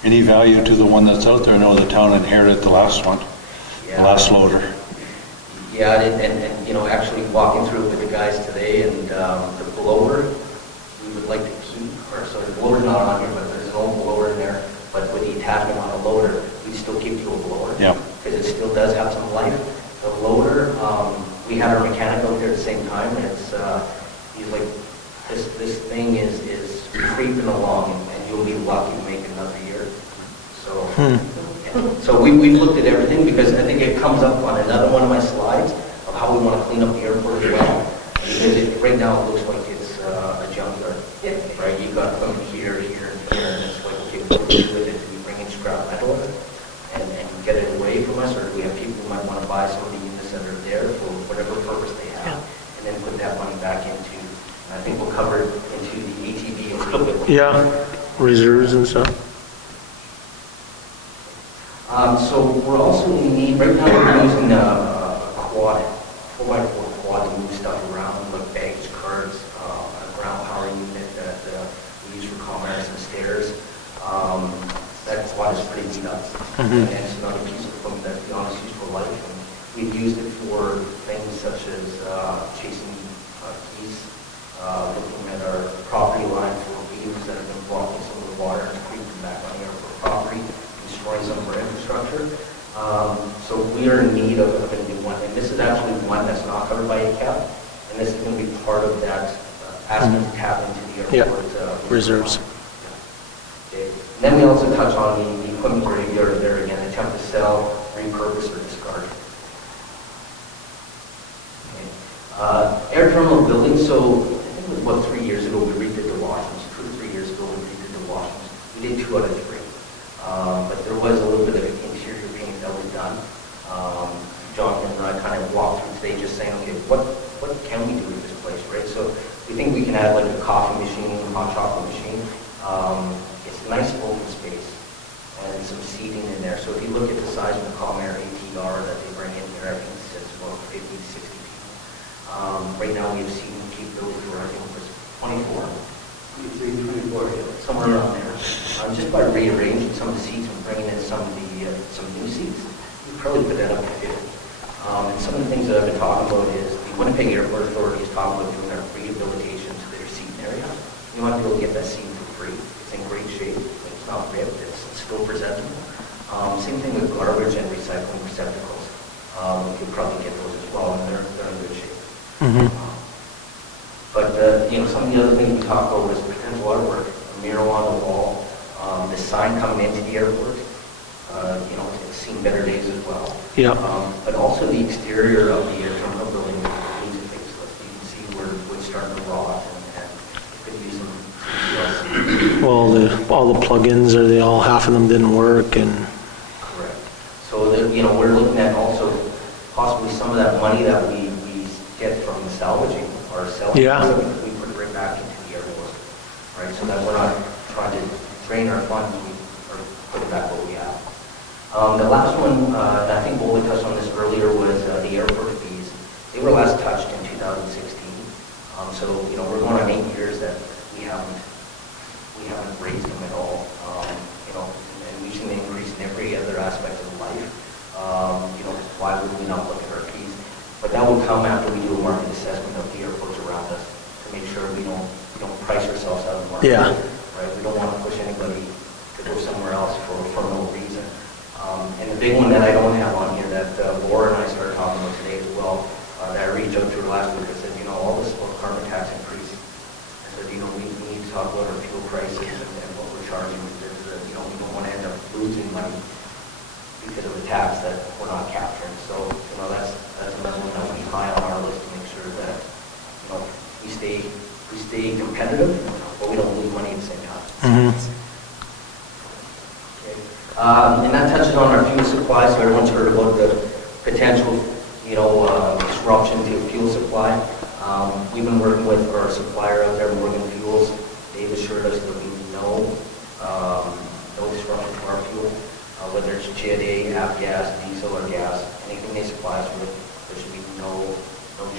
Any value to the one that's out there? I know the town inherited the last one, the last loader. Yeah, and actually walking through it with the guys today, and the blower, we would like to keep, or so the blower's not on here, but there's an old blower in there, but with the attachment on a loader, we'd still give you a blower. Yeah. Because it still does have some life. The loader, we had our mechanic out there at the same time, and he's like, this thing is creeping along, and you'll be lucky to make another year. So, so we've looked at everything, because I think it comes up on another one of my slides of how we want to clean up the airport as well. Because right now it looks like it's a junkyard, right? You've got equipment here, and it's like, okay, what do we do with it? Do we bring in scrap metal and get it away from us, or do we have people who might want to buy some of the units that are there for whatever purpose they have, and then put that money back into, I think we'll cover it into the ATV a little bit. Yeah, reserves and stuff. So we're also in need, right now we're using a quad, 4x4 quad to move stuff around, like bags, carts, a ground power unit that we use for commerce and stairs. That quad is pretty beat up. And it's another piece of equipment that's beyond its useful life. And we've used it for things such as chasing geese, looking at our property line for weeds that have been blocking some of the water and creeping back on the airport property, destroying some of our infrastructure. So we are in need of a new one. And this is actually one that's not covered by ACAP. And this is going to be part of that asking to tap into the airport. Reserves. Okay. And then we also touch on the equipment graveyard there again, attempt to sell, repurpose, or discard. Okay. Air terminal building, so I think it was about 3 years ago we redid the washrooms. 2 or 3 years ago we redid the washrooms. We did 2 out of 3. But there was a little bit of interior paint that was done. John and I kind of walked through today just saying, okay, what can we do with this place, right? So we think we can add like a coffee machine, hot chocolate machine. It's a nice open space and some seating in there. So if you look at the size of the Comair ATR that they bring in here, I think it sits about 50 to 60 people. Right now we have seating capability for, I think it was 24, somewhere around there. Just by rearranging some of the seats and bringing in some new seats, you probably put that up to 50. And some of the things that I've been talking about is the Winnipeg Airport Authority is talking about doing their rehabilitation to their seating area. You want to be able to get that seat for free. It's in great shape. It's not ripped. It's still presentable. Same thing with garbage and recycling receptacles. We could probably get those as well, and they're in good shape. But some of the other things we talked about was potential artwork. sign coming into the airport, it's seen better days as well. Yeah. But also the exterior of the air terminal building needs a facelift. You can see where it's starting to rot and it could use some TLC. Well, all the plugins, half of them didn't work, and Correct. So, we're looking at also possibly some of that money that we get from salvaging or selling. Yeah. We put it right back into the airport, right? So that we're not trying to drain our funds, or put it back what we have. The last one, and I think Boli touched on this earlier, was the airport fees. They were last touched in 2016. So, we're going on 8 years that we haven't raised them at all. And we've seen an increase in every other aspect of life. Why would we not look at our fees? But that will come after we do a market assessment of the airports around us to make sure we don't price ourselves out of the market. Yeah. Right? We don't want to push anybody to go somewhere else for no reason. And the big one that I don't have on here that Laura and I started talking about today as well, that I reached out to her last week, I said, all this carbon tax increase. I said, we need to talk about our fuel prices and what we're charging because, we don't want to end up losing money because of the tax that we're not capturing. So, that's another one that we high on our list to make sure that, we stay competitive, but we don't lose money at the same time. Okay. And that touches on our fuel supply, so everyone's heard about the potential, disruption to fuel supply. We've been working with our supplier out there, Morgan Fuels. They've assured us there'll be no disruption to our fuel, whether it's Jet A, avgas, diesel, or gas. Anything they supply us with, there should be no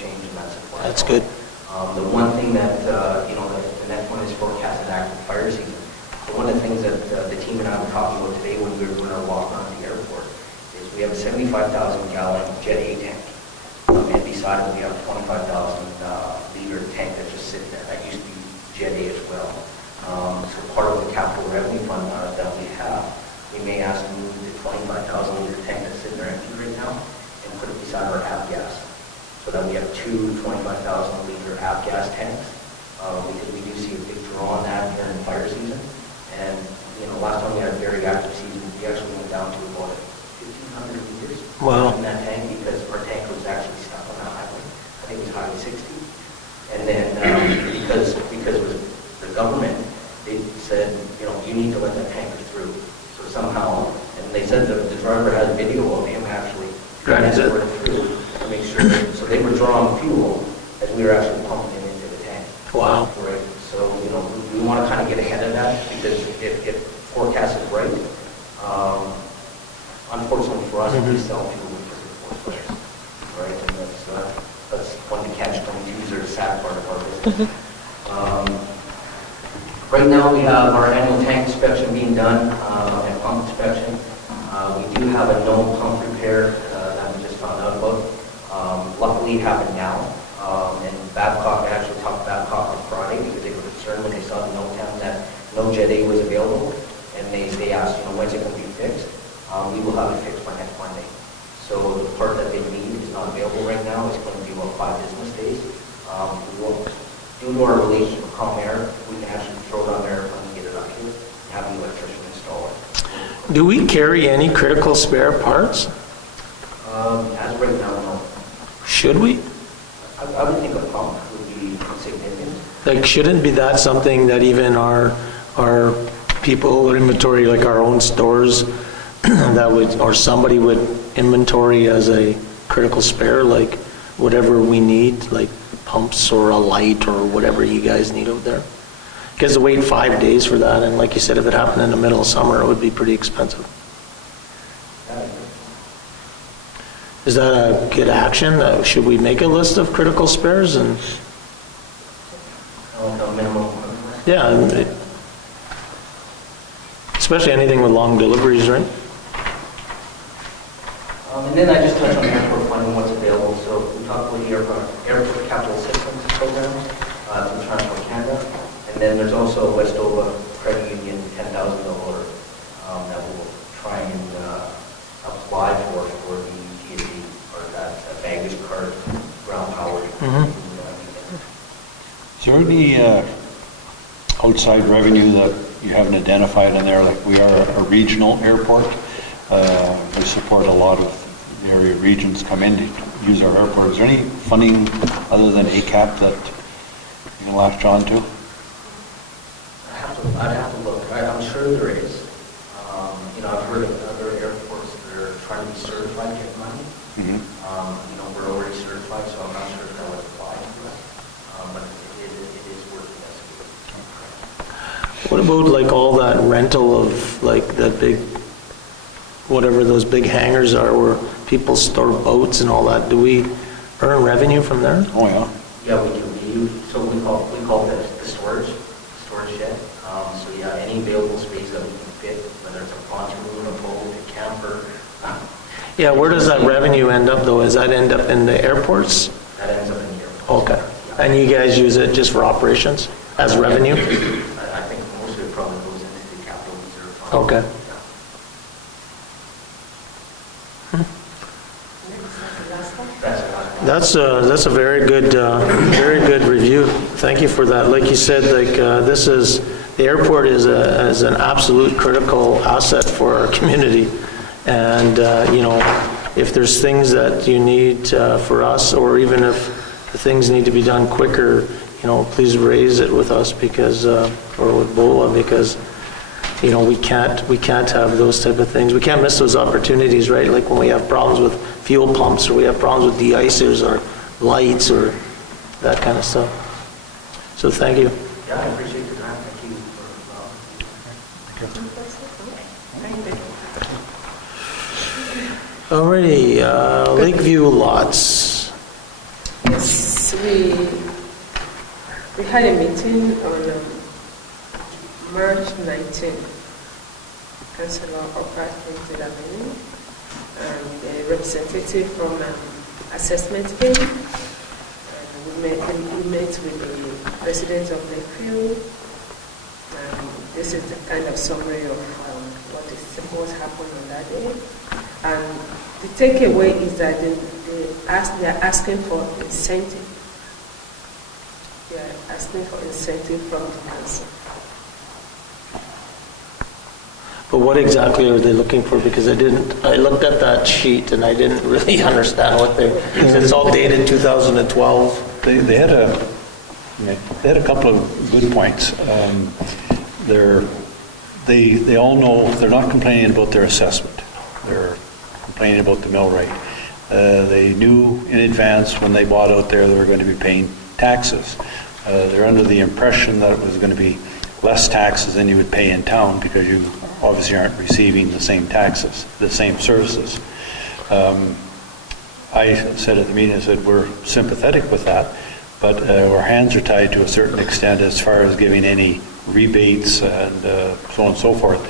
change in that supply. that's good. The one thing that, the next one is forecasted active fire season. So one of the things that the team and I were talking about today when we were doing our walk around the airport is we have a 75,000-gallon Jet A tank. And beside it, we have a 25,000-liter tank that just sits there. That used to be Jet A as well. So part of the capital revenue fund that we have, we may ask to move the 25,000-liter tank that's sitting there empty right now and put it beside our avgas, so that we have two 25,000-liter avgas tanks. Because we do see a big draw on that during fire season. And, last time we had a very active season, we actually went down to about 1,500 liters Wow. in that tank because our tank was actually stuck on the highway. I think it was Highway 60. And then because it was the government, they said, you need to let that tanker through. So somehow, and they said the driver had a video of him actually transporting through to make sure. So they were drawing fuel as we were actually pumping it into the tank. Wow. Right. So, we want to kind of get ahead of that because if forecast is right, unfortunately for us, we sell fuel because of force fires. Right. And that's one of the catch-22s or the sad part of our business. Right now, we have our annual tank inspection being done and pump inspection. We do have a no pump repair that we just found out about. Luckily, it happened now. And Babcock, I actually talked to Babcock on Friday because they were concerned when they saw the note down that no Jet A was available. And they asked, when's it going to be fixed? We will have it fixed by next Monday. So the part that they need is not available right now. It's going to be about 5 business days. Due to our relationship with Comair, we can actually throw it on there and get it up here and have the electrician install it. Do we carry any critical spare parts? As of right now, no. Should we? I would think a pump would be significant. Like, shouldn't be that something that even our people would inventory, like our own stores, that would, or somebody would inventory as a critical spare, like whatever we need, like pumps or a light or whatever you guys need out there? Because to wait 5 days for that, and like you said, if it happened in the middle of summer, it would be pretty expensive. Is that a good action? Should we make a list of critical spares and? A minimum. Yeah, especially anything with long deliveries, right? And then I just touched on airport funding, what's available. So we talked about the airport capital assistance program through Transport Canada. And then there's also Westover Credit Union $10,000 that we'll try and apply for the TSC, or that baggage card, ground powered. Is there any outside revenue that you haven't identified in there? Like, we are a regional airport. We support a lot of the area regions come in to use our airport. Is there any funding other than ACAP that you can latch on to? I'd have to look. I'm sure there is. I've heard of other airports that are trying to be certified to get money. We're already certified, so I'm not sure if that would apply to us. But it is worth investigating. What about like all that rental of like that big, whatever those big hangars are where people store boats and all that? Do we earn revenue from there? Oh, yeah. Yeah, we do. So we call it the storage shed. So yeah, any available space that we can fit, whether it's a pontoon, a boat, a camper. Yeah, where does that revenue end up though? Does that end up in the airports? That ends up in the airport. Okay. And you guys use it just for operations as revenue? I think most of it probably goes into the capital reserve fund. Okay. That's a very good review. Thank you for that. Like you said, like the airport is an absolute critical asset for our community, and if there's things that you need for us, or even if the things need to be done quicker, please raise it with us because or with BOLA, because we can't have those type of things. We can't miss those opportunities, right? Like when we have problems with fuel pumps, or we have problems with de-icers or lights or that kind of stuff. So thank you. Yeah, I appreciate your time. Thank you for Alrighty, Lakeview lots. Yes, we had a meeting on March 19th. Councillor Oprah came to that meeting, and a representative from assessment came, and we met with the residents of Lakeview, and this is the kind of summary of what happened on that day. And the takeaway is that they are asking for incentive. They are asking for incentive from the council. But what exactly are they looking for? Because I looked at that sheet and I didn't really understand what it's all dated 2012. They had a couple of good points. They all know they're not complaining about their assessment. They're complaining about the mill rate. They knew in advance when they bought out there they were going to be paying taxes. They're under the impression that it was going to be less taxes than you would pay in town because you obviously aren't receiving the same taxes, the same services. I said at the meeting, I said, we're sympathetic with that, but our hands are tied to a certain extent as far as giving any rebates and so on and so forth.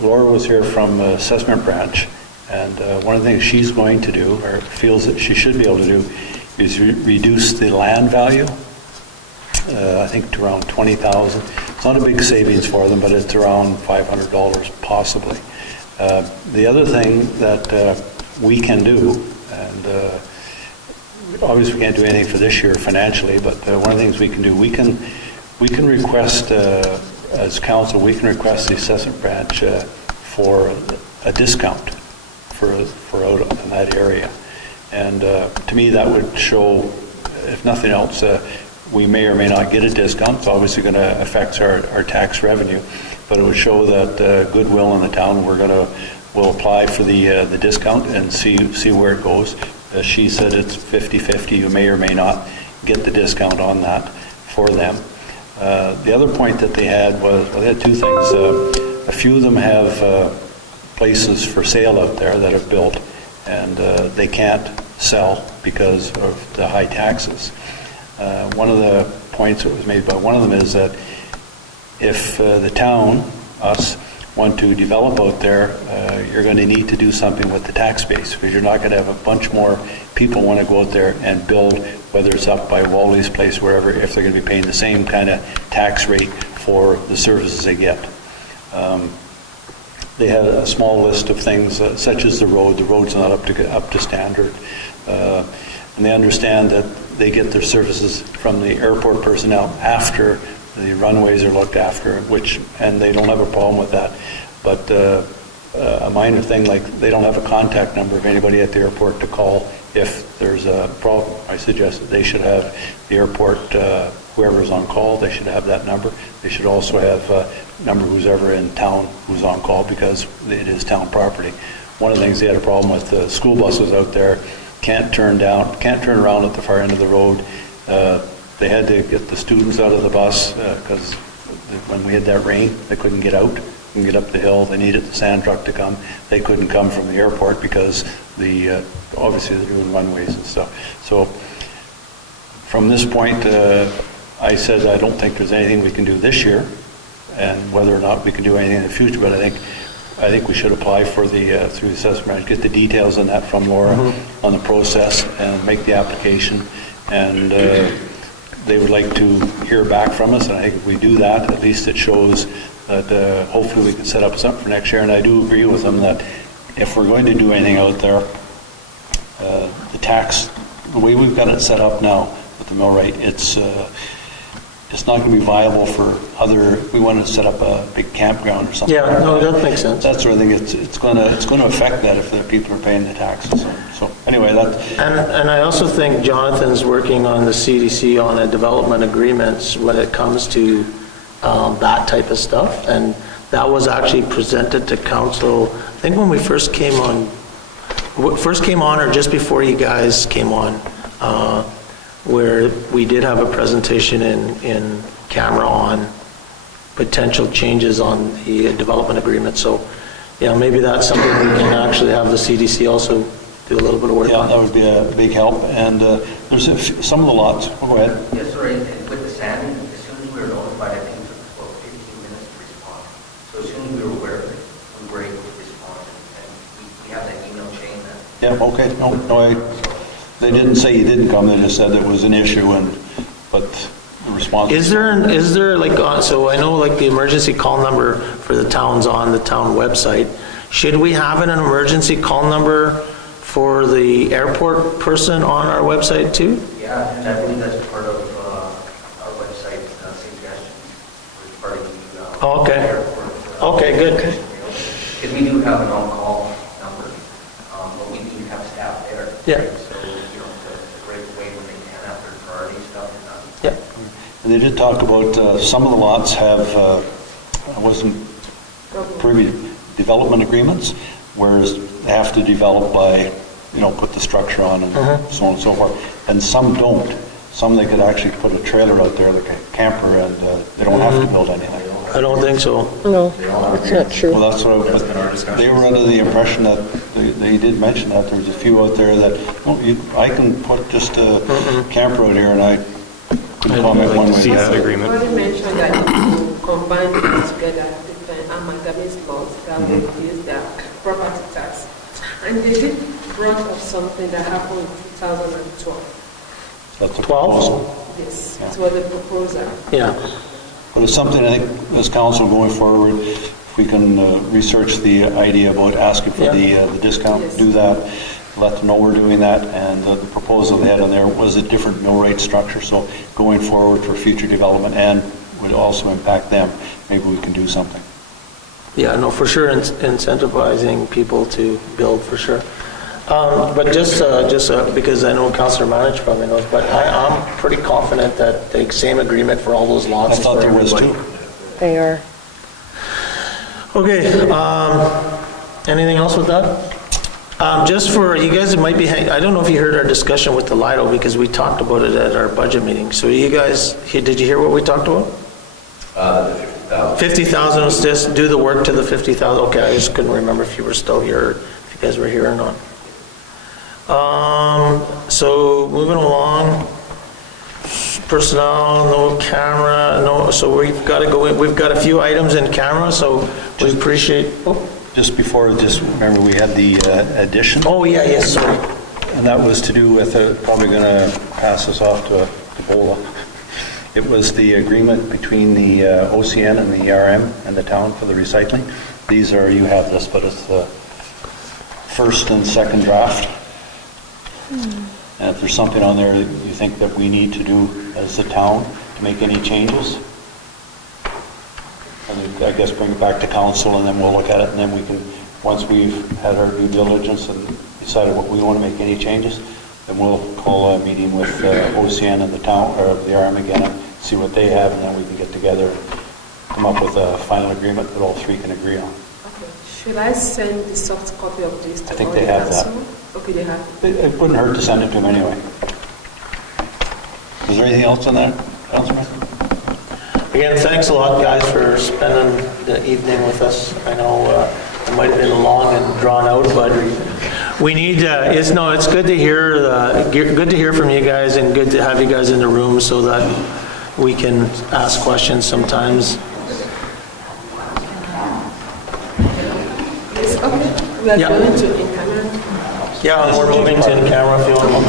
Laura was here from Assessment Branch, and one of the things she's going to do, or feels that she should be able to do, is reduce the land value. I think to around $20,000. It's not a big savings for them, but it's around $500 possibly. The other thing that we can do, and obviously we can't do anything for this year financially, but one of the things we can do, we can request, as council, we can request the assessment branch for a discount for out in that area. And to me that would show, if nothing else, we may or may not get a discount. It's obviously going to affect our tax revenue, but it would show that goodwill in the town. We'll apply for the discount and see where it goes. As she said, it's 50-50. You may or may not get the discount on that for them. The other point that they had was, well, they had two things. A few of them have places for sale out there that have built, and they can't sell because of the high taxes. One of the points that was made by one of them is that if the town, us, want to develop out there, you're going to need to do something with the tax base, because you're not going to have a bunch more people want to go out there and build, whether it's up by Wally's place, wherever, if they're going to be paying the same kind of tax rate for the services they get. They had a small list of things, such as the road's not up to standard. And they understand that they get their services from the airport personnel after the runways are looked after, and they don't have a problem with that. But a minor thing, like they don't have a contact number of anybody at the airport to call if there's a problem. I suggest that they should have the airport, whoever's on call, they should have that number. They should also have a number who's ever in town who's on call, because it is town property. One of the things they had a problem with, the school buses out there can't turn around at the far end of the road. They had to get the students out of the bus because when we had that rain, they couldn't get out and get up the hill. They needed the sand truck to come. They couldn't come from the airport because obviously they're doing runways and stuff. So from this point, I said I don't think there's anything we can do this year, and whether or not we can do anything in the future. But I think we should apply for the through the assessment branch, get the details on that from Laura on the process, and make the application. And they would like to hear back from us, and I think if we do that, at least it shows that hopefully we can set up something for next year. And I do agree with them that if we're going to do anything out there, the tax, the way we've got it set up now with the mill rate, it's not going to be viable for other. We want to set up a big campground or something. Yeah, no, that makes sense. That's where I think it's going to affect that if the people are paying the taxes. So anyway, that. And I also think Jonathan's working on the CDC on a development agreements when it comes to that type of stuff. And that was actually presented to council, I think when we first came on, or just before you guys came on, where we did have a presentation in camera on potential changes on the development agreement. So, yeah, maybe that's something we can actually have the CDC also do a little bit of work on. Yeah, that would be a big help. And there's some of the lots. Oh, go ahead. Yes, sorry, and with the sanding, as soon as we were notified, I think it took about 15 minutes to respond. So as soon as we were aware of it, we were able to respond, and we have that email chain that. Yeah, okay. No, they didn't say you didn't come. They just said it was an issue, but the response. Is there like, so I know like the emergency call number for the town's on the town website. Should we have an emergency call number for the airport person on our website too? Yeah, and I believe that's part of our website suggestions, as part of the Okay. airport. Okay, good. Because we do have an on-call number, but we do have staff there. Yeah. So, it's a great way when they can after priority stuff. Yeah. And they did talk about some of the lots have wasn't privy development agreements, whereas they have to develop by, put the structure on and so on and so forth. And some don't. Some they could actually put a trailer out there, like a camper, and they don't have to build anything. I don't think so. No, it's not true. Well, that's what they were under the impression that they did mention that there was a few out there that I can put just a camper out here, and I couldn't comment one way. See that agreement. Already mentioned that if you combine them together, different amalgamate laws that will reduce their property tax. And they did brought up something that happened in 2012. That's a 12? proposal. Yes, it was a proposal. Yeah. But it's something I think as council going forward, if we can research the idea about asking for the discount, Yes. do that, let them know we're doing that, and the proposal they had on there was a different mill rate structure, so going forward for future development and would also impact them, maybe we can do something. Yeah, no, for sure, incentivizing people to build, for sure. But just because I know Councillor Manich probably knows, but I'm pretty confident that the same agreement for all those lots. I thought there was too. They are. Okay, anything else with that? Just for, you guys, it might be, I don't know if you heard our discussion with the Lido, because we talked about it at our budget meeting. So you guys, did you hear what we talked about? The 50,000. 50,000 was just do the work to the 50,000. Okay, I just couldn't remember if you were still here, or if you guys were here or not. So moving along, personnel, no camera, no. So we've got to go in. We've got a few items in camera, so we appreciate. Just before, remember we had the addition. Oh yeah, yes, sorry. And that was to do with, probably going to pass this off to Bola. It was the agreement between the OCN and the ERM and the town for the recycling. These are, you have this, but it's the first and second draft. And if there's something on there that you think that we need to do as the town to make any changes, and I guess bring it back to council, and then we'll look at it, and then we can, once we've had our due diligence and decided what we want to make any changes, then we'll call a meeting with OCN and the town, or the RM again, and see what they have, and then we can get together and come up with a final agreement that all three can agree on. Okay. Should I send the soft copy of this to I think all they the have that. council? Okay, they have it. It wouldn't hurt to send it to them anyway. Is there anything else on that, Councilman? Again, thanks a lot, guys, for spending the evening with us. I know it might have been long and drawn out, but we need, it's good to hear from you guys, and good to have you guys in the room so that we can ask questions sometimes. It's okay. We are Yeah. going to in camera. Yeah, we're moving to the camera if you want to move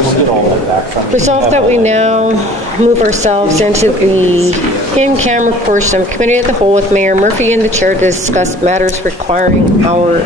it. Resolve that we now move ourselves into the in-camera portion of Committee of the Whole with Mayor Murphy in the chair to discuss matters requiring our